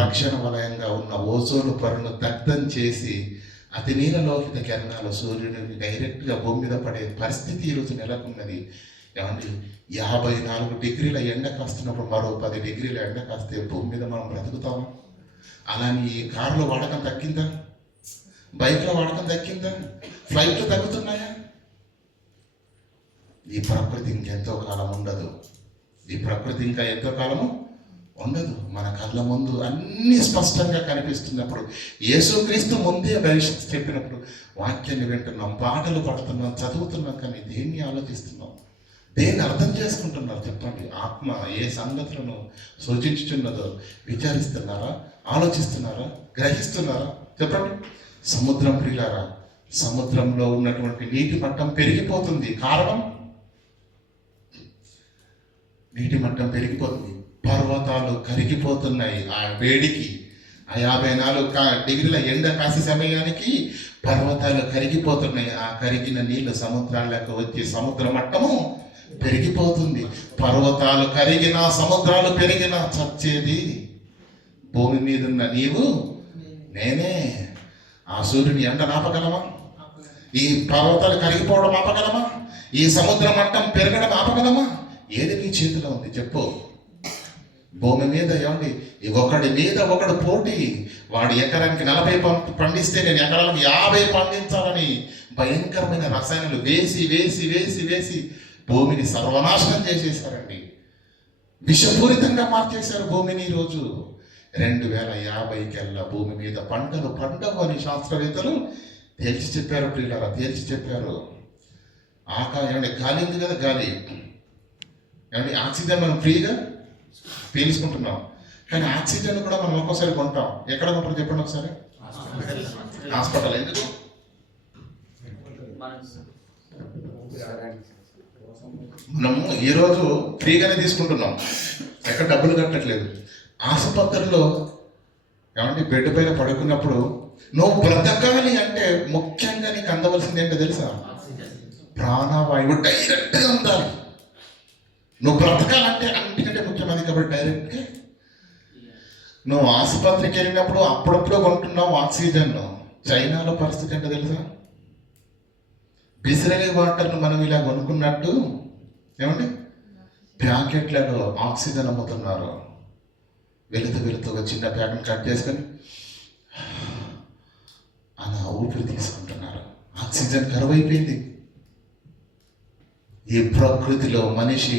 రక్షణ వలయంగా ఉన్న ఓజోన్ పొరను దగ్ధం చేసి అతి నీలలోహిత కిరణాలు సూర్యుడిని డైరెక్ట్గా భూమి మీద పడే పరిస్థితి ఈరోజు నెలకొన్నది. ఏమండి, 54 డిగ్రీల ఎండ కాస్తున్నప్పుడు మరో 10 డిగ్రీల ఎండ కాస్తే భూమి మీద మనం బ్రతుకుతామా? అలాని ఈ కార్ల వాడకం తగ్గిందా? బైక్ల వాడకం తగ్గిందా? ఫ్లైట్లు తగ్గుతున్నాయా? ఈ ప్రకృతి ఇంకెంతో కాలం ఉండదు. మన కళ్ళ ముందు అన్ని స్పష్టంగా కనిపిస్తున్నప్పుడు, యేసుక్రీస్తు ముందే భవిష్యత్తు చెప్పినప్పుడు వాక్యాన్ని వింటున్నాం, పాటలు పాడుతున్నాం, చదువుతున్నాం, కానీ దేన్ని ఆలోచిస్తున్నాం? దేన్ని అర్థం చేసుకుంటున్నారు? చెప్పండి. ఆత్మ ఏ సంగతులను సూచించుచున్నదో విచారిస్తున్నారా? ఆలోచిస్తున్నారా? గ్రహిస్తున్నారా? చెప్పండి. సముద్రం ప్రియులారా, సముద్రంలో ఉన్నటువంటి నీటి మట్టం పెరిగిపోతుంది. కారణం, నీటి మట్టం పెరిగిపోతుంది. పర్వతాలు కరిగిపోతున్నాయి. ఆ వేడికి, ఆ 54 డిగ్రీల ఎండ కాసే సమయానికి పర్వతాలు కరిగిపోతున్నాయి. ఆ కరిగిన నీళ్లు సముద్రాలకు వచ్చి సముద్ర మట్టము పెరిగిపోతుంది. పర్వతాలు కరిగినా, సముద్రాలు పెరిగినా చచ్చేది భూమి మీద ఉన్న నీవు నేనే. ఆ సూర్యుని ఎండ ఆపగలమా? ఈ పర్వతాలు కరిగిపోవడం ఆపగలమా? ఈ సముద్ర మట్టం పెరగడం ఆపగలమా? ఏది నీ చేతిలో ఉంది చెప్పు. భూమి మీద ఏమండి, ఒకడి మీద ఒకడు పోటీ. వాడు ఎకరానికి 40 పండిస్తే నేను ఎకరాలకు 50 పండించాలని భయంకరమైన రసాయనాలు వేసి భూమిని సర్వనాశనం చేసేశారండి. విషపూరితంగా మార్చేశారు భూమిని. ఈరోజు 2050 కల్లా భూమి మీద పంటలు పండవు అని శాస్త్రవేత్తలు తేల్చి చెప్పారు. ప్రియులారా, తేల్చి చెప్పారు. ఏమండి, గాలి ఉంది కదా, గాలి ఏమండి, ఆక్సిజన్ మనం ఫ్రీగా పీల్చుకుంటున్నాం. కానీ ఆక్సిజన్ కూడా మనం ఒక్కోసారి కొంటాం. ఎక్కడ కొంటాం చెప్పండి ఒకసారి? హాస్పిటల్. ఎందుకు? మనము ఈరోజు ఫ్రీగానే తీసుకుంటున్నాం, ఎక్కడ డబ్బులు కట్టట్లేదు. ఆసుపత్రిలో ఏమంటే బెడ్ పైన పడుకున్నప్పుడు నువ్వు బ్రతకాలి అంటే ముఖ్యంగా నీకు అందవలసింది ఏంటో తెలుసా? ప్రాణవాయువు డైరెక్ట్గా అందాలి. నువ్వు బ్రతకాలంటే అన్నిటికంటే ముఖ్యమైనది కాబట్టి డైరెక్ట్గా నువ్వు ఆసుపత్రికి వెళ్ళినప్పుడు అప్పుడప్పుడు కొంటున్నావు ఆక్సిజన్. చైనాలో పరిస్థితి ఏంటో తెలుసా? బిసిరలి వాటర్ను మనం ఇలా కొనుక్కున్నట్టు ఏమండి ప్యాకెట్లలో ఆక్సిజన్ అమ్ముతున్నారు. వెళుతూ ఒక చిన్న ప్యాకెట్ కట్ చేసుకొని అలా ఊపిరి తీసుకుంటున్నారు. ఆక్సిజన్ కరువైపోయింది. ఈ ప్రకృతిలో మనిషి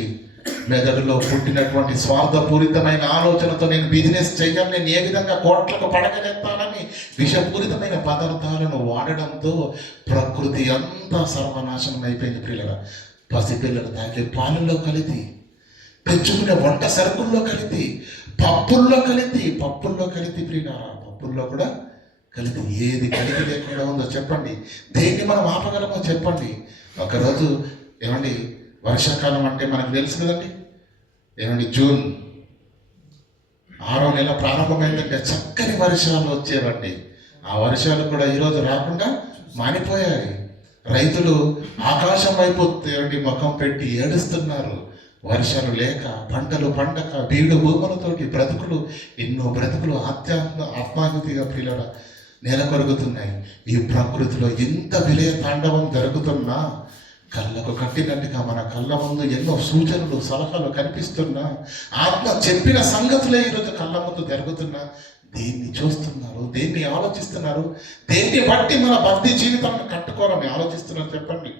మెదడులో పుట్టినటువంటి స్వార్థపూరితమైన ఆలోచనతో నేను బిజినెస్ చేయాలి, నేను ఏ విధంగా కోట్లకు పడగలెత్తాలని విషపూరితమైన పదార్థాలను వాడడంతో ప్రకృతి అంతా సర్వనాశనం అయిపోయింది. ప్రియులరా, పసిపిల్లలు తాగే పాలల్లో కలిపి, తెచ్చుకునే వంట సరుకుల్లో కలిపి, పప్పుల్లో కలిపి ప్రియులారా, పప్పుల్లో కూడా కలిపి. ఏది కలిపి లేకుండా ఉందో చెప్పండి? దేన్ని మనం ఆపగలమో చెప్పండి? ఒకరోజు ఏమండి వర్షాకాలం అంటే మనకు తెలుసు కదండి, ఏమండి జూన్ 6వ నెల ప్రారంభమైందంటే చక్కని వర్షాలు వచ్చేవండి. ఆ వర్షాలు కూడా ఈరోజు రాకుండా మానిపోయాయి. రైతులు ఆకాశం వైపు ఏమండి ముఖం పెట్టి ఏడుస్తున్నారు. వర్షాలు లేక, పంటలు పండక, బీడు భూములతోటి ఎన్నో బ్రతుకులు ఆత్మాహుతిగా పిల్లల నెలకొరుగుతున్నాయి. ఈ ప్రకృతిలో ఎంత విలయ తాండవం జరుగుతున్నా కళ్ళకు కట్టినట్టుగా మన కళ్ళ ముందు ఎన్నో సూచనలు, సలహాలు కనిపిస్తున్నా, ఆత్మ చెప్పిన సంగతులే ఈరోజు కళ్ళ ముందు జరుగుతున్నా దేన్ని చూస్తున్నారు? దేన్ని ఆలోచిస్తున్నారు? దేన్ని బట్టి మన భక్తి జీవితాన్ని కట్టుకోవాలని ఆలోచిస్తున్నారు చెప్పండి?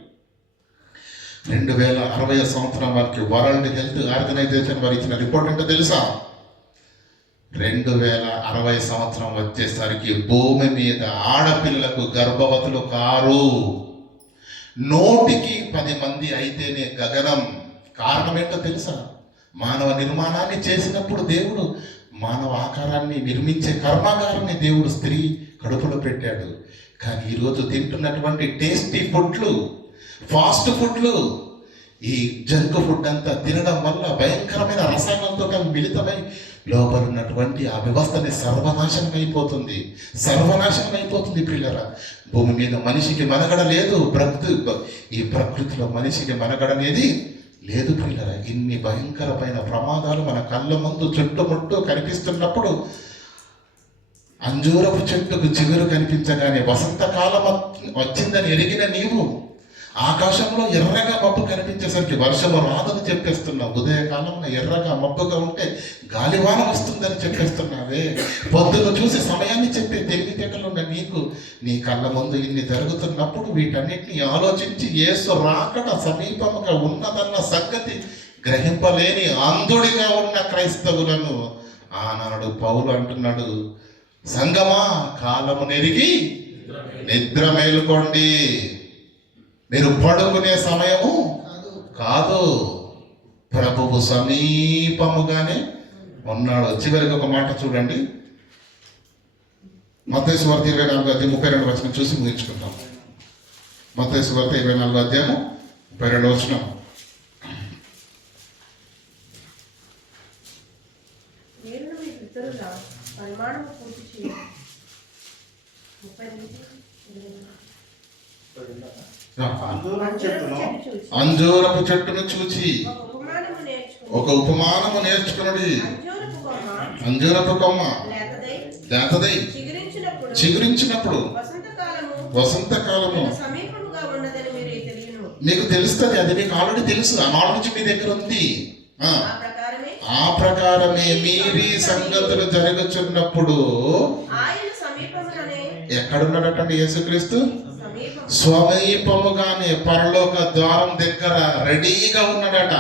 2060 సంవత్సరం వారికి వరల్డ్ హెల్త్ ఆర్గనైజేషన్ వారు ఇచ్చిన రిపోర్ట్ ఏంటో తెలుసా? 2060 సంవత్సరం వచ్చేసరికి భూమి మీద ఆడపిల్లలకు గర్భవతులు కారు. 100కి 10 మంది అయితేనే గగనం. కారణం ఏంటో తెలుసా? మానవ నిర్మాణాన్ని చేసినప్పుడు దేవుడు మానవ ఆకారాన్ని నిర్మించే కర్మాగారాన్ని దేవుడు స్త్రీ కడుపులో పెట్టాడు. కానీ ఈరోజు తింటున్నటువంటి టేస్టీ ఫుడ్లు, ఫాస్ట్ ఫుడ్లు, ఈ జంక్ ఫుడ్ అంతా తినడం వల్ల భయంకరమైన రసాయనాలతో మిళితమై లోపల ఉన్నటువంటి ఆ వ్యవస్థని సర్వనాశనం అయిపోతుంది. పిల్లరా, భూమి మీద మనిషికి మనగడ లేదు. ఈ ప్రకృతిలో మనిషికి మనగడ అనేది లేదు పిల్లరా. ఇన్ని భయంకరమైన ప్రమాదాలు మన కళ్ళ ముందు చుట్టుముట్టు కనిపిస్తున్నప్పుడు అంజూరపు చెట్టుకు చిగురు కనిపించగానే వసంతకాలం వచ్చిందని ఎరిగిన నీవు ఆకాశంలో ఎర్రగా మబ్బు కనిపించేసరికి వర్షము రాదని చెప్పేస్తున్నావు. ఉదయకాలంలో ఎర్రగా మబ్బుగా ఉంటే గాలివాన వస్తుందని చెప్పేస్తున్నావే. పొద్దున చూసి సమయాన్ని చెప్పే తెలివితేటలు ఉన్న నీకు నీ కళ్ళ ముందు ఇన్ని జరుగుతున్నప్పుడు వీటన్నిటిని ఆలోచించి యేసు రాకడ సమీపముగా ఉన్నదన్న సంగతి గ్రహింపలేని అంధుడిగా ఉన్న క్రైస్తవులను ఆనాడు పౌలు అంటున్నాడు, సంగమా కాలము నెరిగి నిద్ర మేలుకోండి. మీరు పడుకునే సమయము కాదు, ప్రభువు సమీపముగానే ఉన్నాడు. చివరికి ఒక మాట చూడండి, మత్తయి సువార్త 24:32 చూసి ముగించుకుంటాం. మత్తయి సువార్త 24:32. అంజూరపు చెట్టును చూచి ఒక ఉపమానము నేర్చుకున్నది. అంజూరపు కొమ్మ లేతదై చిగురించినప్పుడు వసంతకాలము మీకు తెలుస్తుంది. అది మీకు ఆల్రెడీ తెలుసు, ఆ నాలెడ్జ్ మీ దగ్గర ఉంది. ఆ ప్రకారమే మీరీ సంగతులు జరుగుతున్నప్పుడు ఎక్కడున్నాడటండి యేసుక్రీస్తు? సమీపముగానే పరలోక ద్వారం దగ్గర రెడీగా ఉన్నాడట.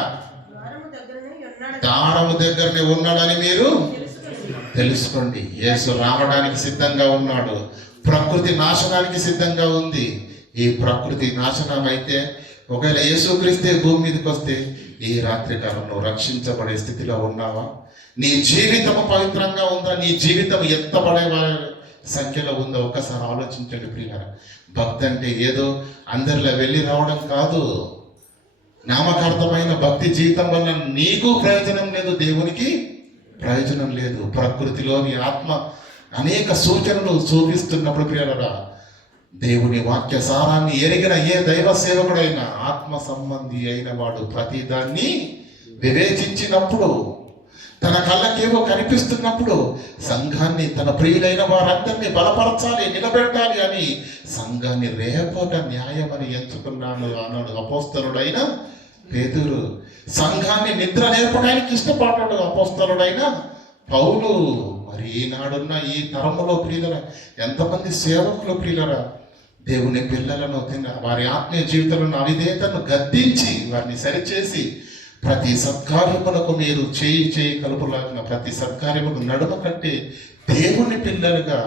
ద్వారము దగ్గరనే ఉన్నాడని మీరు తెలుసుకోండి. యేసు రావడానికి సిద్ధంగా ఉన్నాడు. ప్రకృతి నాశనానికి సిద్ధంగా ఉంది. ఈ ప్రకృతి నాశనం అయితే ఒకవేళ యేసుక్రీస్తే భూమి మీదకి వస్తే ఈ రాత్రి కాలంలో రక్షించబడే స్థితిలో ఉన్నావా? నీ జీవితము పవిత్రంగా ఉందా? నీ జీవితం ఎత్తబడే సంఖ్యలో ఉందో ఒక్కసారి ఆలోచించండి ప్రియులారా. భక్తి అంటే ఏదో అందరిలో వెళ్ళి రావడం కాదు. నామకార్థమైన భక్తి జీవితం వల్ల నీకు ప్రయోజనం లేదు, దేవునికి ప్రయోజనం లేదు. ప్రకృతిలోని ఆత్మ అనేక సూచనలు చూపిస్తున్నప్పుడు ప్రియులారా, దేవుని వాక్య సారాన్ని ఎరిగిన ఏ దైవ సేవకుడైనా ఆత్మ సంబంధి అయిన వాడు ప్రతిదాన్ని వివేచించినప్పుడు తన కళ్ళకేవో కనిపిస్తున్నప్పుడు సంఘాన్ని, తన ప్రియులైన వారందరినీ బలపరచాలి, నిలబెట్టాలి అని సంఘాన్ని రేపట న్యాయమని ఎంచుకున్నాడు అన్నాడు అపోస్తలుడైన పేతురు. సంఘాన్ని నిద్ర నేర్పడానికి ఇష్టపడ్డాడు అపోస్తలుడైన పౌలు. మరి ఈనాడున్న ఈ తరములో ప్రియులరా, ఎంతమంది సేవకులు ప్రియులరా, దేవుని పిల్లలను వారి ఆత్మీయ జీవితంలో అవిధేయతను గద్దించి వారిని సరిచేసి ప్రతి సత్కార్యములకు మీరు చేయి కలుపులాగిన ప్రతి సత్కార్యముకు నడుమ కట్టి దేవుని పిల్లలుగా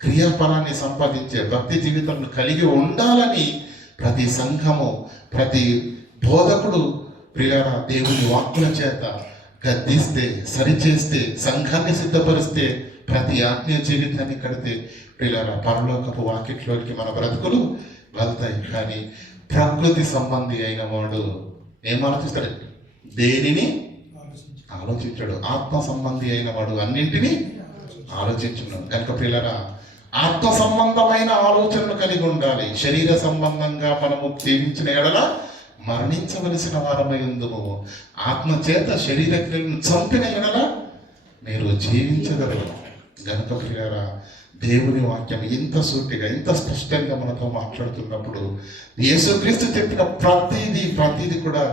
క్రియాఫలాన్ని సంపాదించే భక్తి జీవితాలను కలిగి ఉండాలని ప్రతి సంఘము, ప్రతి బోధకుడు ప్రియులారా దేవుని వాక్కుల చేత గద్దిస్తే, సరిచేస్తే, సంఘాన్ని సిద్ధపరిస్తే, ప్రతి ఆత్మీయ జీవితాన్ని కడితే ప్రియులారా పరలోకపు వాకిట్లోకి మన బ్రతుకులు వెళ్తాయి. కానీ ప్రకృతి సంబంధి అయిన వాడు ఏం ఆలోచిస్తాడు? దేనిని ఆలోచించాడు. ఆత్మ సంబంధి అయిన వాడు అన్నింటినీ ఆలోచించున్నాడు. కనుక ప్రియులారా ఆత్మ సంబంధమైన ఆలోచనలు కలిగి ఉండాలి. శరీర సంబంధంగా మనము జీవించిన ఎడల మరణించవలసిన వారమై ఉందుము. ఆత్మ చేత శరీర క్రియలను చంపిన ఎడల మీరు జీవించగలరు. గనుక ప్రియులారా దేవుని వాక్యం ఇంత సూటిగా, ఇంత స్పష్టంగా మనతో మాట్లాడుతున్నప్పుడు యేసుక్రీస్తు చెప్పిన ప్రతిదీ కూడా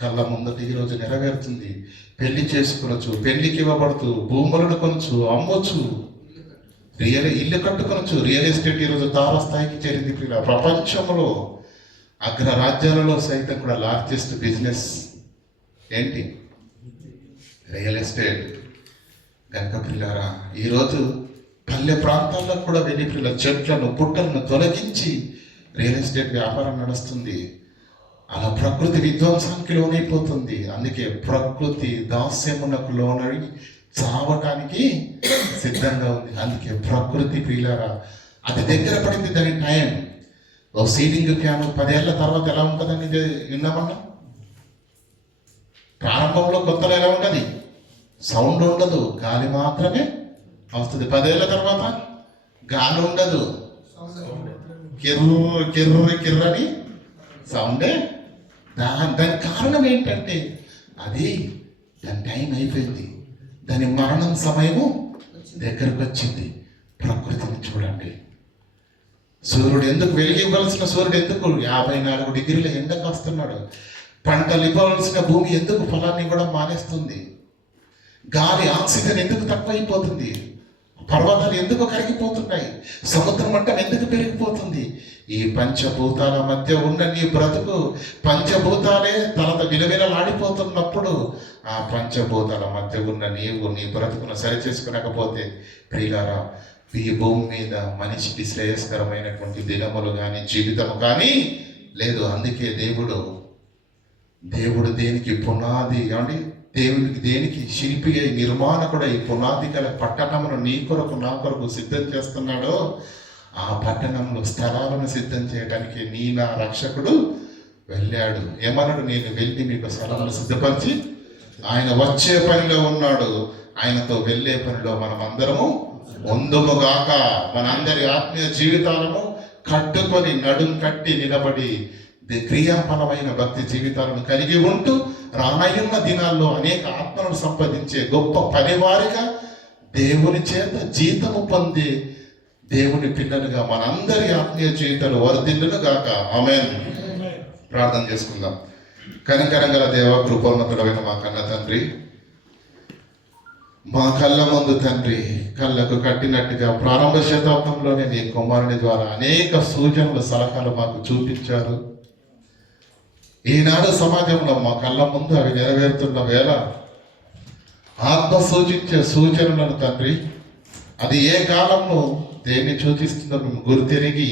కళ్ళ ముందట ఈరోజు నెరవేరుతుంది. పెళ్లి చేసుకొనొచ్చు, పెళ్లికి ఇవ్వబడుతూ, భూములను కొనచ్చు, అమ్మొచ్చు, ఇల్లు కట్టుకొనొచ్చు. రియల్ ఎస్టేట్ ఈరోజు తారస్థాయికి చేరింది. ప్రపంచంలో అగ్రరాజ్యాలలో సైతం కూడా లార్జెస్ట్ బిజినెస్ ఏంటి? Real estate. కనుక ప్రియులారా ఈరోజు పల్లె ప్రాంతాల్లో కూడా వెళ్ళి చెట్లను, పుట్టలను తొలగించి రియల్ ఎస్టేట్ వ్యాపారం నడుస్తుంది. అలా ప్రకృతి విధ్వంసానికి లోనైపోతుంది. అందుకే ప్రకృతి దాస్యమునకు లోనై చావటానికి సిద్ధంగా ఉంది. అందుకే ప్రకృతి ప్రియులారా అది దగ్గర పడింది. దాని టైం. ఓ సీలింగ్ ఫ్యాన్ 10 ఏళ్ల తర్వాత ఎలా ఉంటుందని విన్నామన్నా? ప్రారంభంలో కొత్తలో ఎలా ఉంటుంది? సౌండ్ ఉండదు, గాలి మాత్రమే వస్తుంది. 10 ఏళ్ల తర్వాత గాలి ఉండదు, కిర్రని సౌండే. దాని కారణం ఏంటంటే అది దాని టైం అయిపోయింది. దాని మరణం సమయము దగ్గరకు వచ్చింది. ప్రకృతిని చూడండి. సూర్యుడు ఎందుకు వెలిగివ్వాల్సిన సూర్యుడు ఎందుకు 54 డిగ్రీల ఎండ కాస్తున్నాడు? పంటలు ఇవ్వవలసిన భూమి ఎందుకు ఫలాన్ని ఇవ్వడం మానేస్తుంది? గాలి ఆక్సిజన్ ఎందుకు తక్కువైపోతుంది? పర్వతాలు ఎందుకు కరిగిపోతున్నాయి? సముద్ర మట్టం ఎందుకు పెరిగిపోతుంది? ఈ పంచభూతాల మధ్య ఉన్న నీ బ్రతుకు, పంచభూతాలే తనత విలవిలలాడిపోతున్నప్పుడు ఆ పంచభూతాల మధ్య ఉన్న నీవు నీ బ్రతుకును సరిచేసుకునకపోతే ప్రియులారా ఈ భూమి మీద మనిషికి శ్రేయస్కరమైనటువంటి దినములు కానీ జీవితము కానీ లేదు. అందుకే దేవుడు దేనికి పునాది ఏమండి, దేవునికి దేనికి శిల్పి అయి నిర్మాణకుడై పునాది గల పట్టణమును నీ కొరకు నా కొరకు సిద్ధం చేస్తున్నాడో ఆ పట్టణంలో స్థలాలను సిద్ధం చేయడానికి నా రక్షకుడు వెళ్ళాడు. ఏమన్నాడు? నేను వెళ్ళి మీకు స్థలాలను సిద్ధపరిచి, ఆయన వచ్చే పనిలో ఉన్నాడు. ఆయనతో వెళ్ళే పనిలో మనం అందరము ముందుగాక మనందరి ఆత్మీయ జీవితాలను కట్టుకొని నడుం కట్టి నిలబడి క్రియాఫలమైన భక్తి జీవితాలను కలిగి ఉంటూ రానయ్యున్న దినాల్లో అనేక ఆత్మలను సంపాదించే గొప్ప పనివారిగా దేవుని చేత జీతము పొంది దేవుని పిల్లలుగా మనందరి ఆత్మీయ జీవితాలు వర్ధిల్లును గాక. ఆమేన్. ప్రార్థన చేసుకుందాం. కనికరంగల దేవ, కృపోన్నతుడైన మా కన్న తండ్రి, మా కళ్ళ ముందు తండ్రి కళ్ళకు కట్టినట్టుగా ప్రారంభ శతాబ్దంలోనే నీ కుమారుని ద్వారా అనేక సూచనలు, సలహాలు మాకు చూపించారు. ఈనాడు సమాజంలో మా కళ్ళ ముందు అవి నెరవేరుతున్న వేళ ఆత్మ సూచించే సూచనలను తండ్రి, అది ఏ కాలంలో దేన్ని సూచిస్తుందో మేము గుర్తెరిగి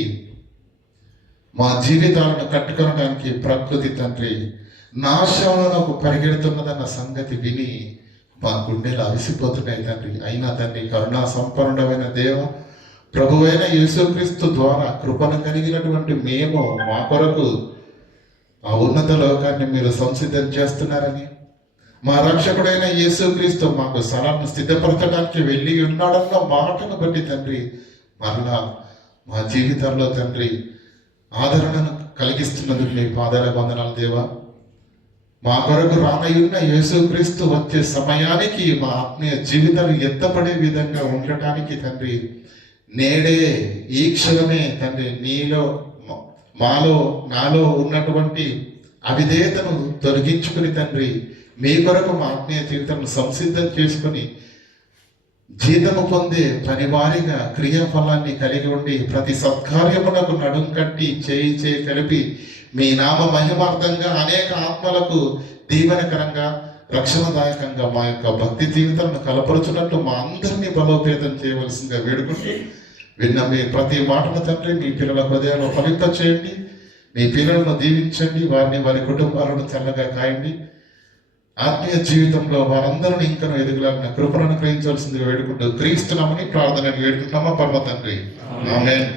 మా జీవితాలను కట్టుకొనడానికి ప్రకృతి తండ్రి నాశనకు పరిగెడుతున్నదన్న సంగతి విని మా గుండెలు అలసిపోతున్నాయి తండ్రి. అయినా తండ్రి కరుణా సంపన్నుడమైన దేవ, ప్రభువైన యేసుక్రీస్తు ద్వారా కృపను కలిగినటువంటి మేము మా కొరకు ఆ ఉన్నత లోకాన్ని మీరు సంసిద్ధం చేస్తున్నారని, మా రక్షకుడైన యేసుక్రీస్తు మాకు స్థలాన్ని సిద్ధపరచడానికి వెళ్ళి ఉన్నాడన్న మాటను బట్టి తండ్రి మరలా మా జీవితాల్లో తండ్రి ఆదరణను కలిగిస్తున్నందుకు మీ పాదాల వందనాలు దేవా. మా కొరకు రానయున్న యేసుక్రీస్తు వచ్చే సమయానికి మా ఆత్మీయ జీవితాలు ఎత్తపడే విధంగా ఉండటానికి తండ్రి నేడే ఈ క్షణమే తండ్రి నీలో మాలో నాలో ఉన్నటువంటి అవిధేయతను తొలగించుకుని తండ్రి మీ కొరకు మా ఆత్మీయ జీవితాలను సంసిద్ధం చేసుకుని జీతము పొందే పనివారిగా క్రియాఫలాన్ని కలిగి ఉండి ప్రతి సత్కార్యమునకు నడుం కట్టి చేయి కలిపి మీ నామ మహిమార్థంగా అనేక ఆత్మలకు దీవెనకరంగా రక్షణదాయకంగా మా యొక్క భక్తి జీవితాలను కలపరుచున్నట్టు మా అందరినీ బలోపేతం చేయవలసిందిగా వేడుకుంటూ విన్న మీ ప్రతి మాటను తండ్రి మీ పిల్లల హృదయాల్లో ఫలింప చేయండి, మీ పిల్లలను దీవించండి, వారిని వారి కుటుంబాలను చల్లగా కాయండి. ఆత్మీయ జీవితంలో వారందరూ ఇంకను ఎదుగులాగిన కృపను అనుగ్రహించవలసిందిగా వేడుకుంటూ క్రీస్తునామని ప్రార్థన వేడుకుంటున్నామా పరమ తండ్రి. ఆమేన్.